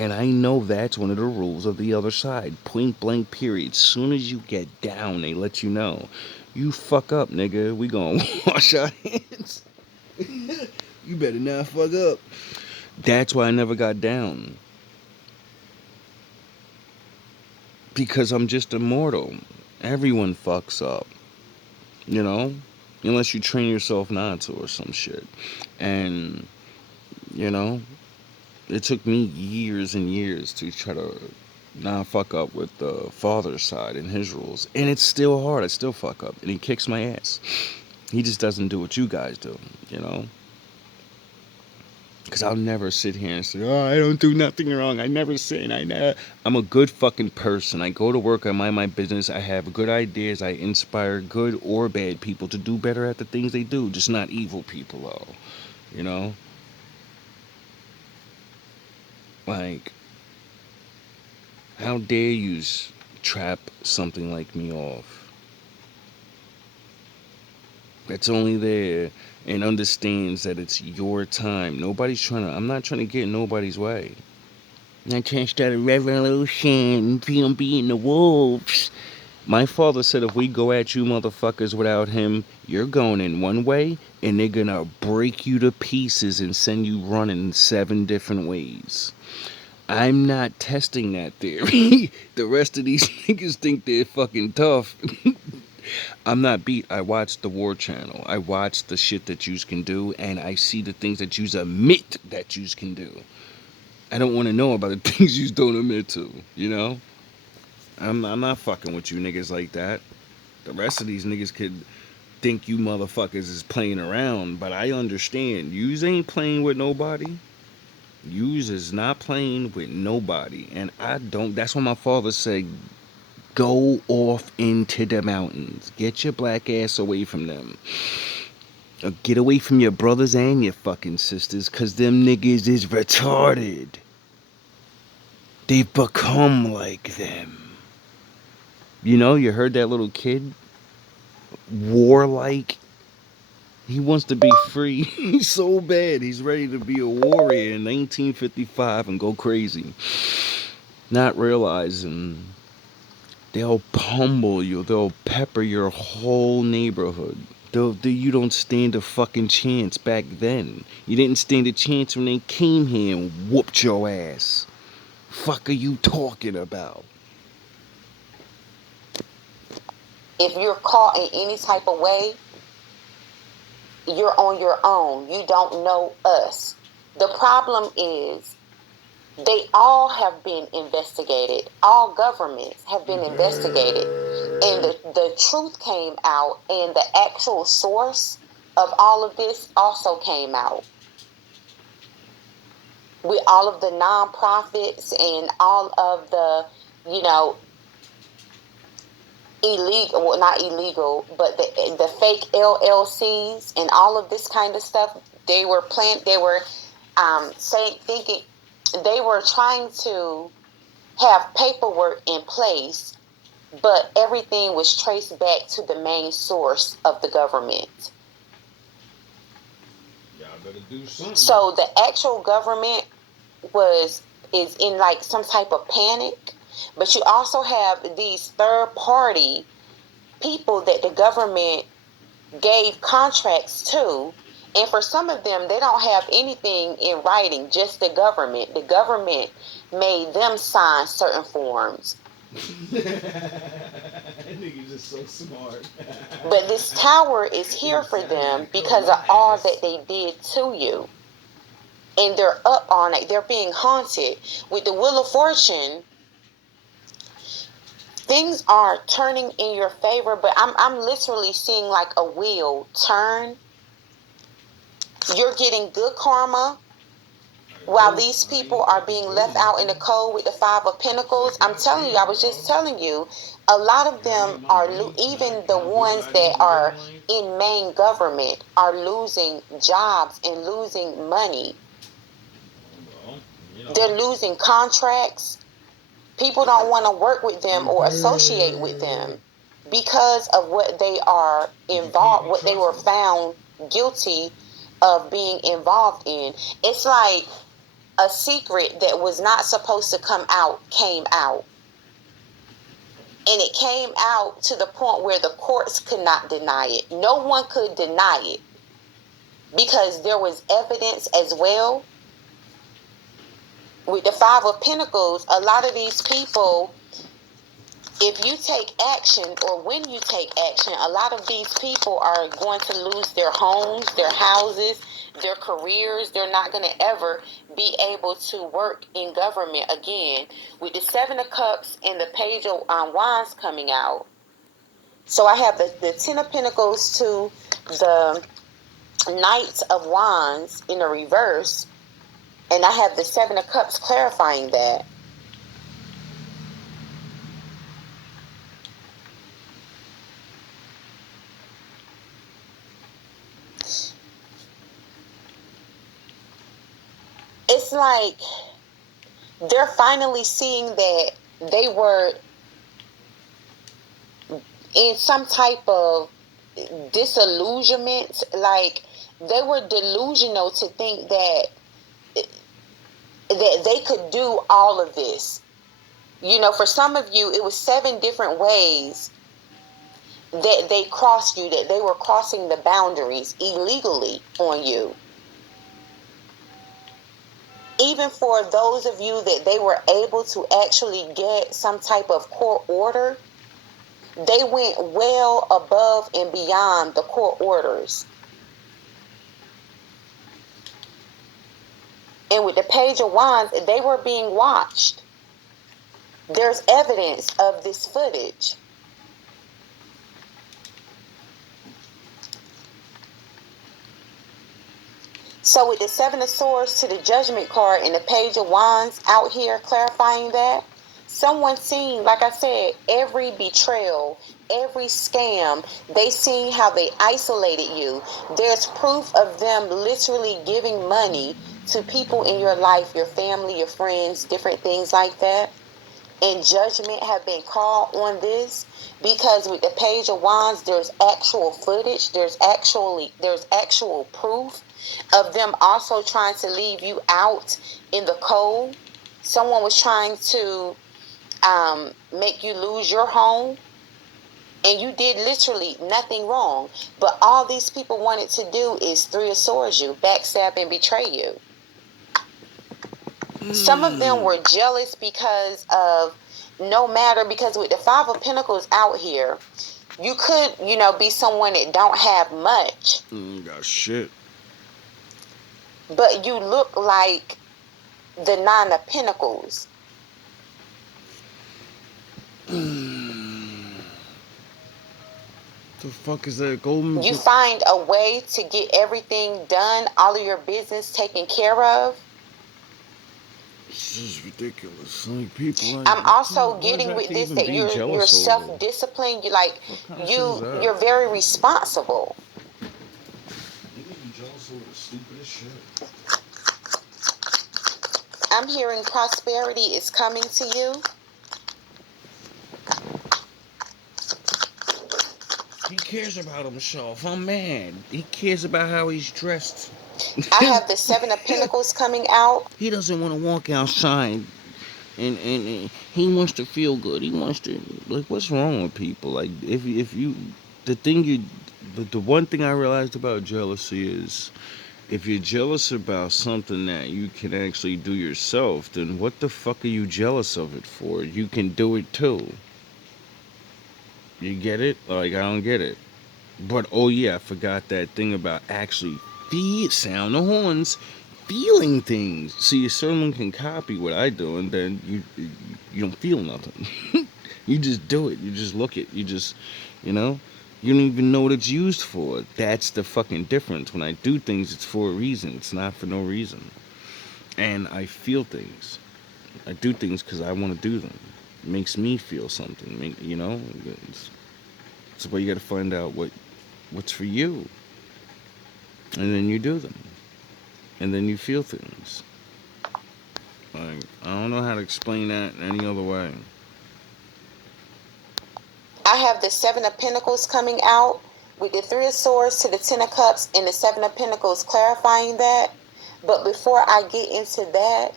And I know that's one of the rules of the other side. Point blank period. Soon as you get down, they let you know. You fuck up, nigga. We gonna wash our hands. You better not fuck up. That's why I never got down. Because I'm just immortal. Everyone fucks up. You know? Unless you train yourself not to or some shit. And, you know, it took me years and years to try to not fuck up with the father's side and his rules. And it's still hard. I still fuck up. And he kicks my ass. He just doesn't do what you guys do, you know? Because I'll never sit here and say, oh, I don't do nothing wrong. I never sin. I'm a good fucking person. I go to work. I mind my business. I have good ideas. I inspire good or bad people to do better at the things they do. Just not evil people, though. You know? Like, how dare you trap something like me off? That's only there and understands that it's your time. I'm not trying to get in nobody's way. I can't start a revolution, GMB and the wolves. My father said if we go at you motherfuckers without him, you're going in one way and they're gonna break you to pieces and send you running 7 different ways. I'm not testing that theory. The rest of these niggas think they're fucking tough. I'm not beat. I watch the War Channel. I watch the shit that yous can do, and I see the things that yous admit that yous can do. I don't want to know about the things yous don't admit to, you know? I'm not fucking with you niggas like that. The rest of these niggas could think you motherfuckers is playing around, but I understand. Yous ain't playing with nobody. Yous is not playing with nobody. And I don't. That's why my father said, go off into the mountains. Get your black ass away from them. Or get away from your brothers and your fucking sisters, cause them niggas is retarded. They've become like them. You know, you heard that little kid? Warlike. He wants to be free. He's so bad. He's ready to be a warrior in 1955 and go crazy. Not realizing they'll pummel you. They'll pepper your whole neighborhood. You don't stand a fucking chance back then. You didn't stand a chance when they came here and whooped your ass. Fuck are you talking about? If you're caught in any type of way, you're on your own. You don't know us. The problem is they all have been investigated. All governments have been investigated. And the truth came out, and the actual source of all of this also came out. With all of the nonprofits and all of the, you know, illegal, well, not illegal, but the fake LLCs and all of this kind of stuff, they were thinking, they were trying to have paperwork in place, but everything was traced back to the main source of the government. Y'all better do something. So the actual government is in like some type of panic, but you also have these third party people that the government gave contracts to, and for some of them they don't have anything in writing, just the government. The government made them sign certain forms. Niggas just so smart. But this tower is here for them because of all that they did to you. And they're up all night. They're being haunted. With the Wheel of Fortune, things are turning in your favor, but I'm literally seeing like a wheel turn. You're getting good karma while these people are being left out in the cold with the 5 of Pentacles. I'm telling you, I was just telling you, a lot of them are, even the ones that are in main government are losing jobs and losing money. They're losing contracts. People don't want to work with them or associate with them because of what they are involved, what they were found guilty of being involved in. It's like a secret that was not supposed to come out came out. And it came out to the point where the courts could not deny it. No one could deny it because there was evidence as well. With the Five of Pentacles, a lot of these people, if you take action or when you take action, a lot of these people are going to lose their homes, their houses, their careers. They're not going to ever be able to work in government again. With the Seven of Cups and the Page of Wands coming out. So I have the Ten of Pentacles to the Knight of Wands in the reverse. And I have the Seven of Cups clarifying that. It's like they're finally seeing that they were in some type of disillusionment. Like they were delusional to think that they could do all of this. You know, for some of you, it was 7 different ways that they crossed you, that they were crossing the boundaries illegally on you. Even for those of you that they were able to actually get some type of court order, they went well above and beyond the court orders. And with the Page of Wands, they were being watched. There's evidence of this footage. So with the Seven of Swords to the Judgment card and the Page of Wands out here clarifying that, someone seen, like I said, every betrayal, every scam, they seen how they isolated you. There's proof of them literally giving money to people in your life, your family, your friends, different things like that. And judgment have been called on this because with the Page of Wands, there's actual footage, there's actual proof of them also trying to leave you out in the cold. Someone was trying to make you lose your home, and you did literally nothing wrong. But all these people wanted to do is Three of Swords you, backstab and betray you. Some of them were jealous because of because with the Five of Pentacles out here, you could, be someone that don't have much. Got shit. But you look like the Nine of Pentacles. The fuck is that golden? You find a way to get everything done, all of your business taken care of. This is ridiculous. Like people. I'm also getting with this that you're self-disciplined. You're very responsible. I'm hearing prosperity is coming to you. He cares about himself. I'm mad. He cares about how he's dressed. I have the Seven of Pentacles coming out. He doesn't want to walk outside, and he wants to feel good. He wants to, like, what's wrong with people? Like, the one thing I realized about jealousy is, if you're jealous about something that you can actually do yourself, then what the fuck are you jealous of it for? You can do it too. You get it? Like, I don't get it. But, oh yeah, I forgot that thing about actually sound the horns, feeling things. See, if someone can copy what I do, and then you don't feel nothing. You just do it. You just look it. You just, you don't even know what it's used for. That's the fucking difference. When I do things, it's for a reason. It's not for no reason. And I feel things. I do things because I want to do them. It makes me feel something. It's why you got to find out what's for you. And then you do them. And then you feel things. Like, I don't know how to explain that any other way. I have the Seven of Pentacles coming out with the Three of Swords to the Ten of Cups and the Seven of Pentacles clarifying that. But before I get into that,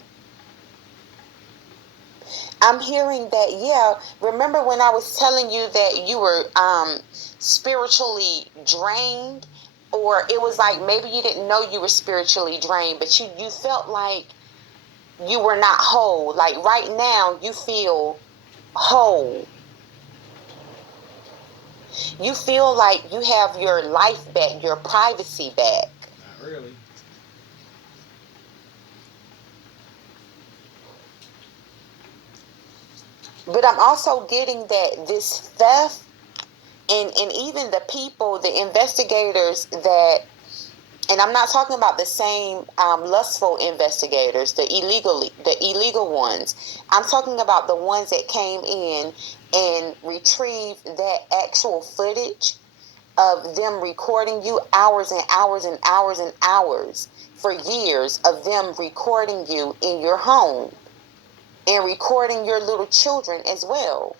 I'm hearing that, yeah, remember when I was telling you that you were spiritually drained? Or it was like maybe you didn't know you were spiritually drained, but you felt like you were not whole. Like right now, you feel whole. You feel like you have your life back, your privacy back. Not really. But I'm also getting that this theft and even the people, the investigators that, and I'm not talking about the same lustful investigators, the illegal ones. I'm talking about the ones that came in and retrieved that actual footage of them recording you hours and hours and hours and hours for years of them recording you in your home and recording your little children as well.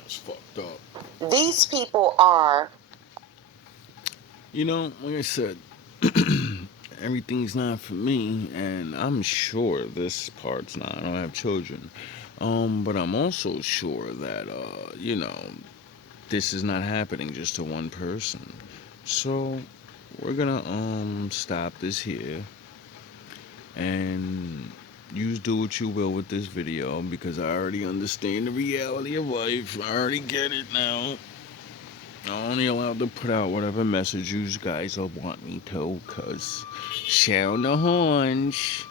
That's fucked up. These people are, You know, like I said, everything's not for me, and I'm sure this part's not. I don't have children. But I'm also sure that, this is not happening just to one person. So, we're gonna, stop this here, and you do what you will with this video, because I already understand the reality of life. I already get it now. I'm only allowed to put out whatever message you guys will want me to, cause sound the horns.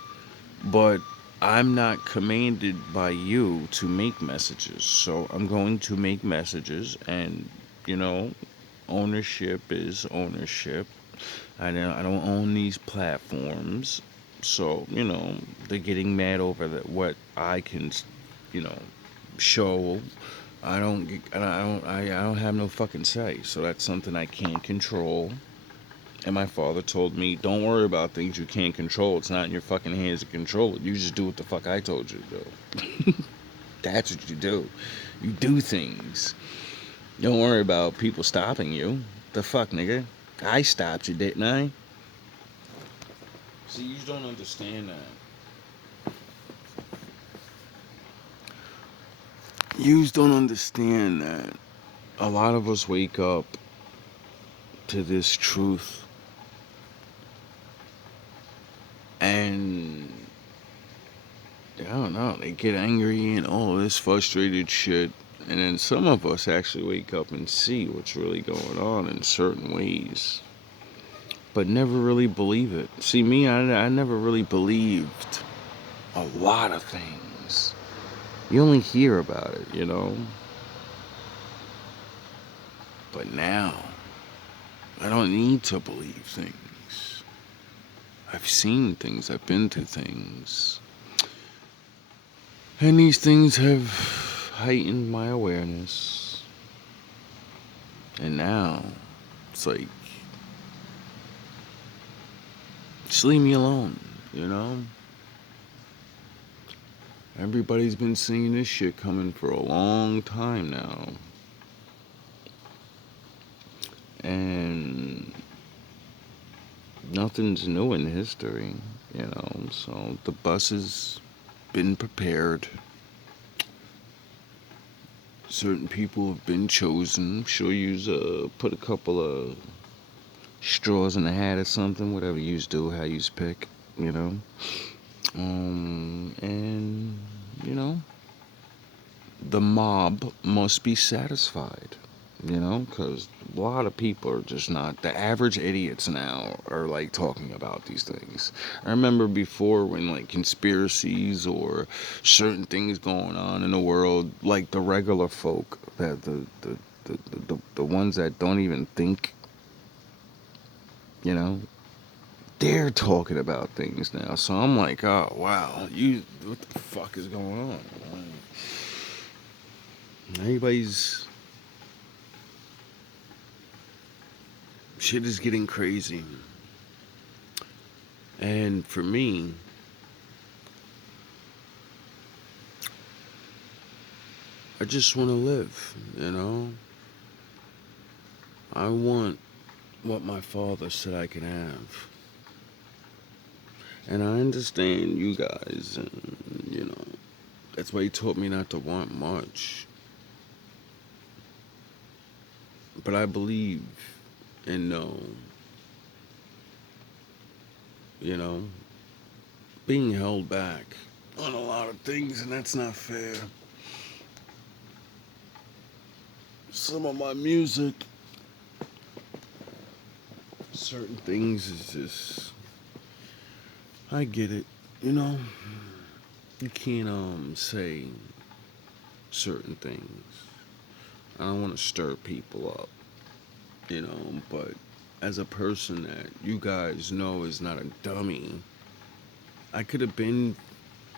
But I'm not commanded by you to make messages, so I'm going to make messages, and you know, ownership is ownership. I don't own these platforms, so they're getting mad over what I can, you know, show. I don't have no fucking say, so that's something I can't control. And my father told me, don't worry about things you can't control. It's not in your fucking hands to control it. You just do what the fuck I told you to do. That's what you do. You do things. Don't worry about people stopping you. The fuck, nigga? I stopped you, didn't I? See, you don't understand that. You don't understand that a lot of us wake up to this truth, and I don't know, they get angry and all this frustrated shit. And then some of us actually wake up and see what's really going on in certain ways, but never really believe it. See, me, I never really believed a lot of things. You only hear about it. But now, I don't need to believe things. I've seen things, I've been to things. And these things have heightened my awareness. And now, it's like, just leave me alone. Everybody's been seeing this shit coming for a long time now. And nothing's new in history. So the bus has been prepared. Certain people have been chosen. I'm sure you put a couple of straws in the hat or something, whatever you do, how you pick. And you know, the mob must be satisfied, because a lot of people are just not. The average idiots now are like talking about these things. I remember before when like conspiracies or certain things going on in the world, like the regular folk, that the ones that don't even think, you know, they're talking about things now. So I'm like, oh wow, what the fuck is going on? Everybody's shit is getting crazy. And for me, I just want to live. I want what my father said I can have. And I understand you guys, and that's why he taught me not to want much. But I believe and know, you know, being held back on a lot of things, and that's not fair. Some of my music, certain things is just, I get it, you know. You can't say certain things. I don't want to stir people up, but as a person that you guys know is not a dummy, I could have been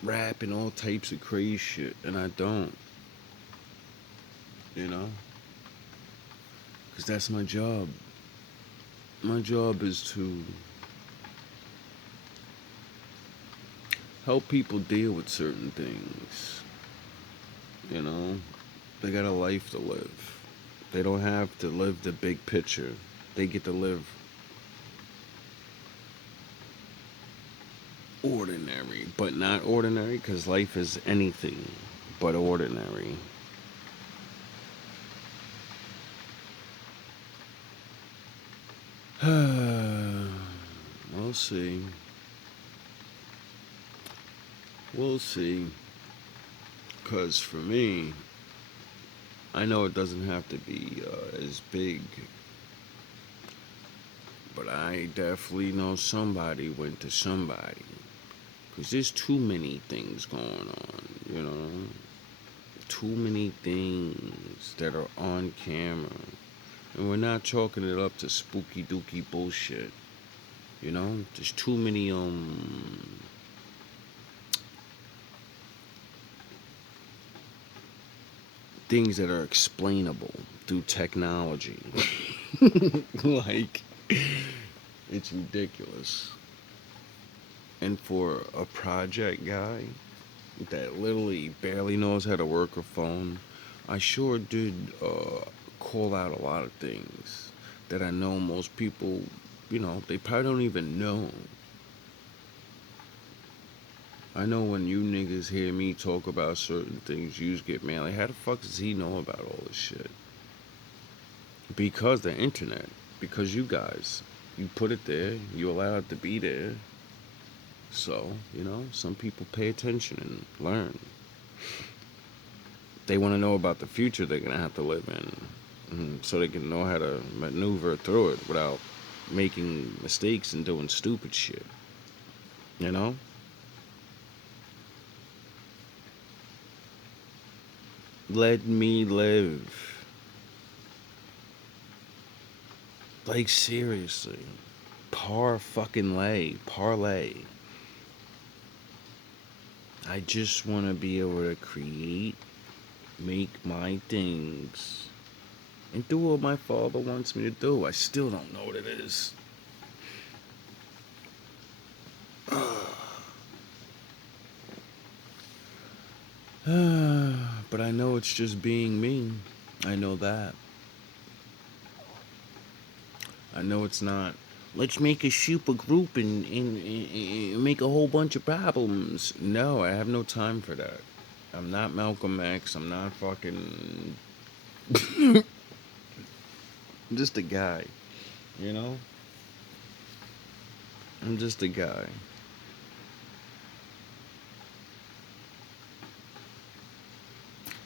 rapping all types of crazy shit, and I don't, you know, because that's my job. My job is to help people deal with certain things, you know. They got a life to live. They don't have to live the big picture. They get to live ordinary, but not ordinary because life is anything but ordinary. We'll see. We'll see. Because for me, I know it doesn't have to be as big, but I definitely know somebody went to somebody. Because there's too many things going on. Too many things that are on camera. And we're not chalking it up to spooky dooky bullshit. There's too many things that are explainable through technology. Like, it's ridiculous. And for a project guy that literally barely knows how to work a phone, I sure did call out a lot of things that I know most people, they probably don't even know. I know when you niggas hear me talk about certain things, you just get mad. Like, how the fuck does he know about all this shit? Because the internet. Because you guys. You put it there. You allow it to be there. So, some people pay attention and learn. They want to know about the future they're going to have to live in. So they can know how to maneuver through it without making mistakes and doing stupid shit. You know? Let me live. Like, seriously. Parlay. I just want to be able to create, make my things, and do what my father wants me to do. I still don't know what it is. But I know it's just being me. I know that. I know it's not. Let's make a super group and make a whole bunch of problems. No, I have no time for that. I'm not Malcolm X. I'm not fucking. I'm just a guy, you know? I'm just a guy.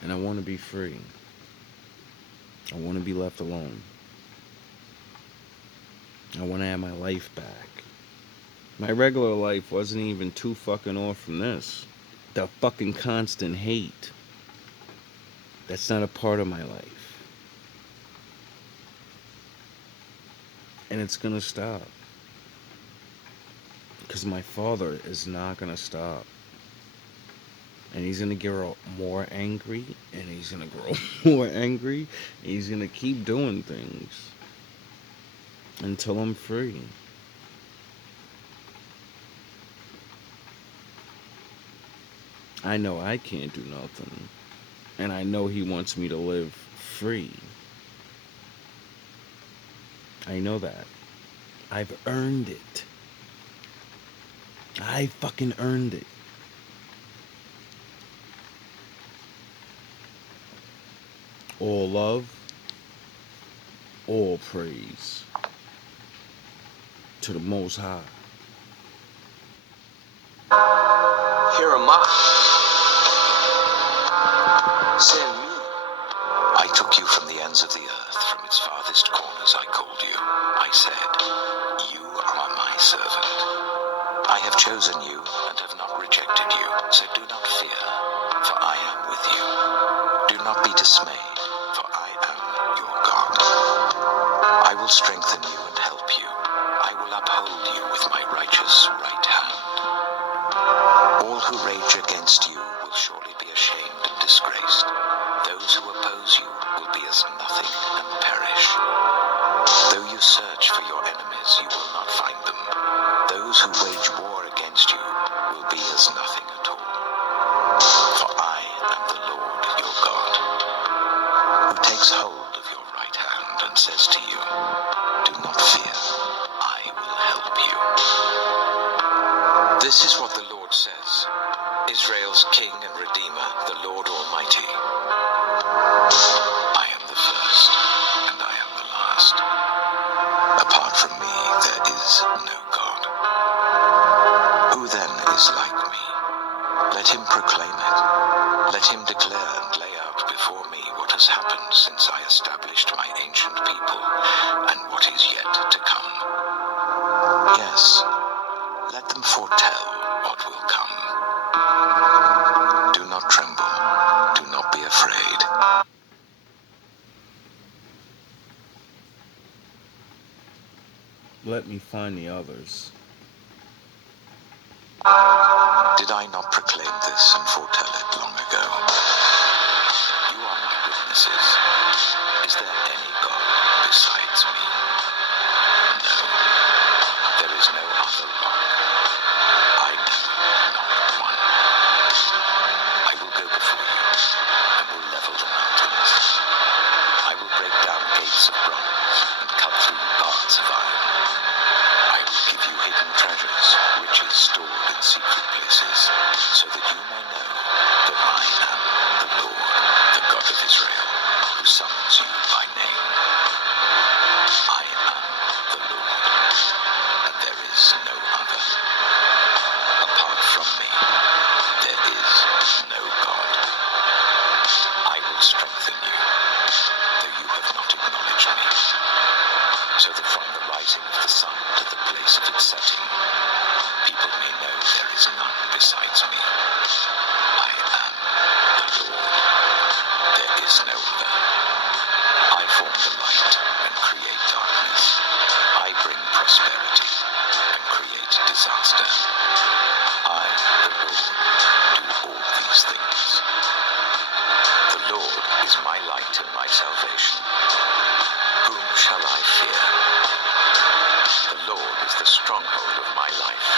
And I want to be free. I want to be left alone. I want to have my life back. My regular life wasn't even too fucking off from this. The fucking constant hate. That's not a part of my life. And it's gonna stop. Because my father is not gonna stop. And he's gonna get more angry. And he's gonna grow more angry. And he's gonna keep doing things. Until I'm free. I know I can't do nothing. And I know he wants me to live free. I know that. I've earned it. I fucking earned it. All love, all praise to the Most High. Here am I. Send me. I took you from the ends of the earth, from its farthest corners I called you. I said, you are my servant. I have chosen you and have not rejected you, so do not fear, for I am with you. Do not be dismayed, for I am your God. I will strengthen you and help you. I will uphold you with my righteous right hand. All who rage against you will surely be ashamed and disgraced. Those who oppose you will be as nothing and perish. Though you search for your enemies, you will not find them. Those who wage war against you will be as nothing at all. For I am the Lord your God, who takes hold of your right hand and says to you, do not fear, I will help you. This is what the Lord says, Israel's King and Redeemer, the Lord Almighty. I am the first, and I am the last. Apart from me, there is no God. Who then is like me? Let him proclaim it. Let him declare and lay out before me what has happened since I established my ancient people, and what is yet to come. Yes, let them foretell what will come. Do not tremble. Do not be afraid. Let me find the others. Did I not proclaim this and foretell it long ago? You are my witnesses. Is there any God besides me? No, there is no other rock. I know not one. I will go before you and will level the mountains. I will break down gates of bronze and cut through bars of iron. I will give you hidden treasures, riches stored in secret places, so that you may know that I am the Lord, the God of Israel, who summons you by name. I am the Lord, and there is no other. Apart from me, there is no God. I will strengthen you, though you have not acknowledged me, so that from the rising of the sun to the place of its setting, people may know there is none besides me. I am the Lord. There is no other. I form the light and create darkness. I bring prosperity and create disaster. I, the Lord, do all these things. The Lord is my light and my salvation. Whom shall I fear? The Lord is the stronghold of my life.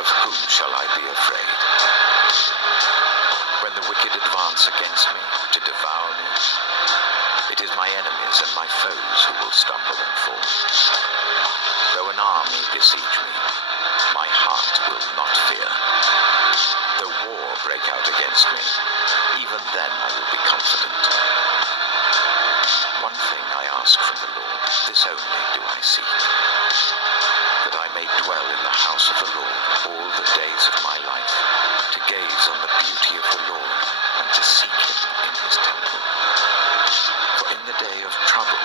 Of whom shall I be afraid? When the wicked advance against me to devour me, it is my enemies and my foes who will stumble and fall. Though an army besiege me, my heart will not fear. Though war break out against me, even then I will be confident. One thing I ask from the Lord, this only do I seek, that I may dwell in the house of the Lord all the days of my life, to gaze on the beauty of the Lord and to seek him in his temple. For in the day of trouble,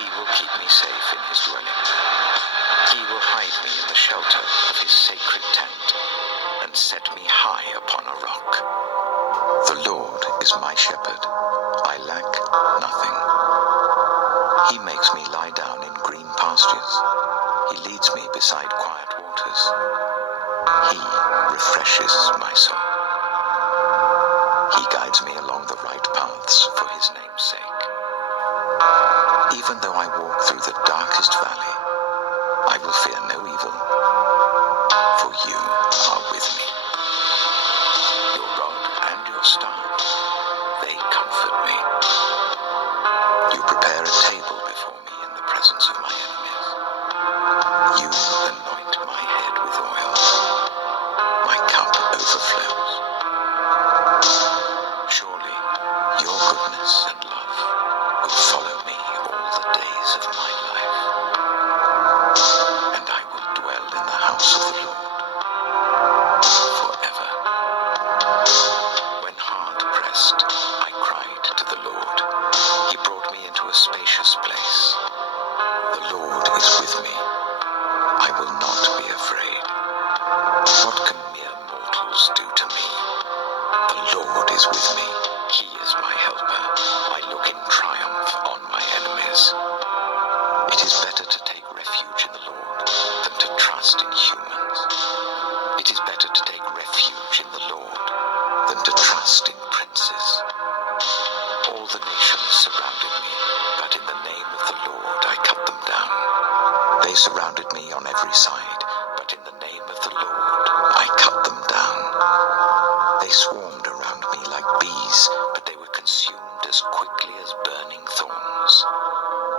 he will keep me safe in his dwelling. He will hide me in the shelter of his sacred tent and set me high upon a rock. The Lord is my shepherd. I lack nothing. He makes me lie down in green pastures. He leads me beside quiet waters. He refreshes my soul. He guides me along the right paths for his name's sake. Even though I walk through the darkest valley, I will fear no evil, for you are with me. Your rod and your staff, they comfort me. You prepare a table before me in the presence of my enemies. You anoint my head with oil. foes do to me. The Lord is with me. He is my helper. I look in triumph on my enemies. It is better to take refuge in the Lord than to trust in humans. It is better to take refuge in the Lord than to trust in princes. All the nations surrounded me, but in the name of the Lord I cut them down. They surrounded me on every side, but in the name of the Lord I cut them down. They swarmed around me like bees, but they were consumed as quickly as burning thorns.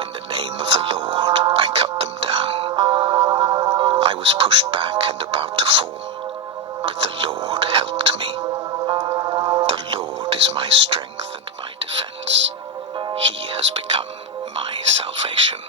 In the name of the Lord I cut them down. I was pushed back and about to fall, but the Lord helped me. The Lord is my strength and my defense. He has become my salvation.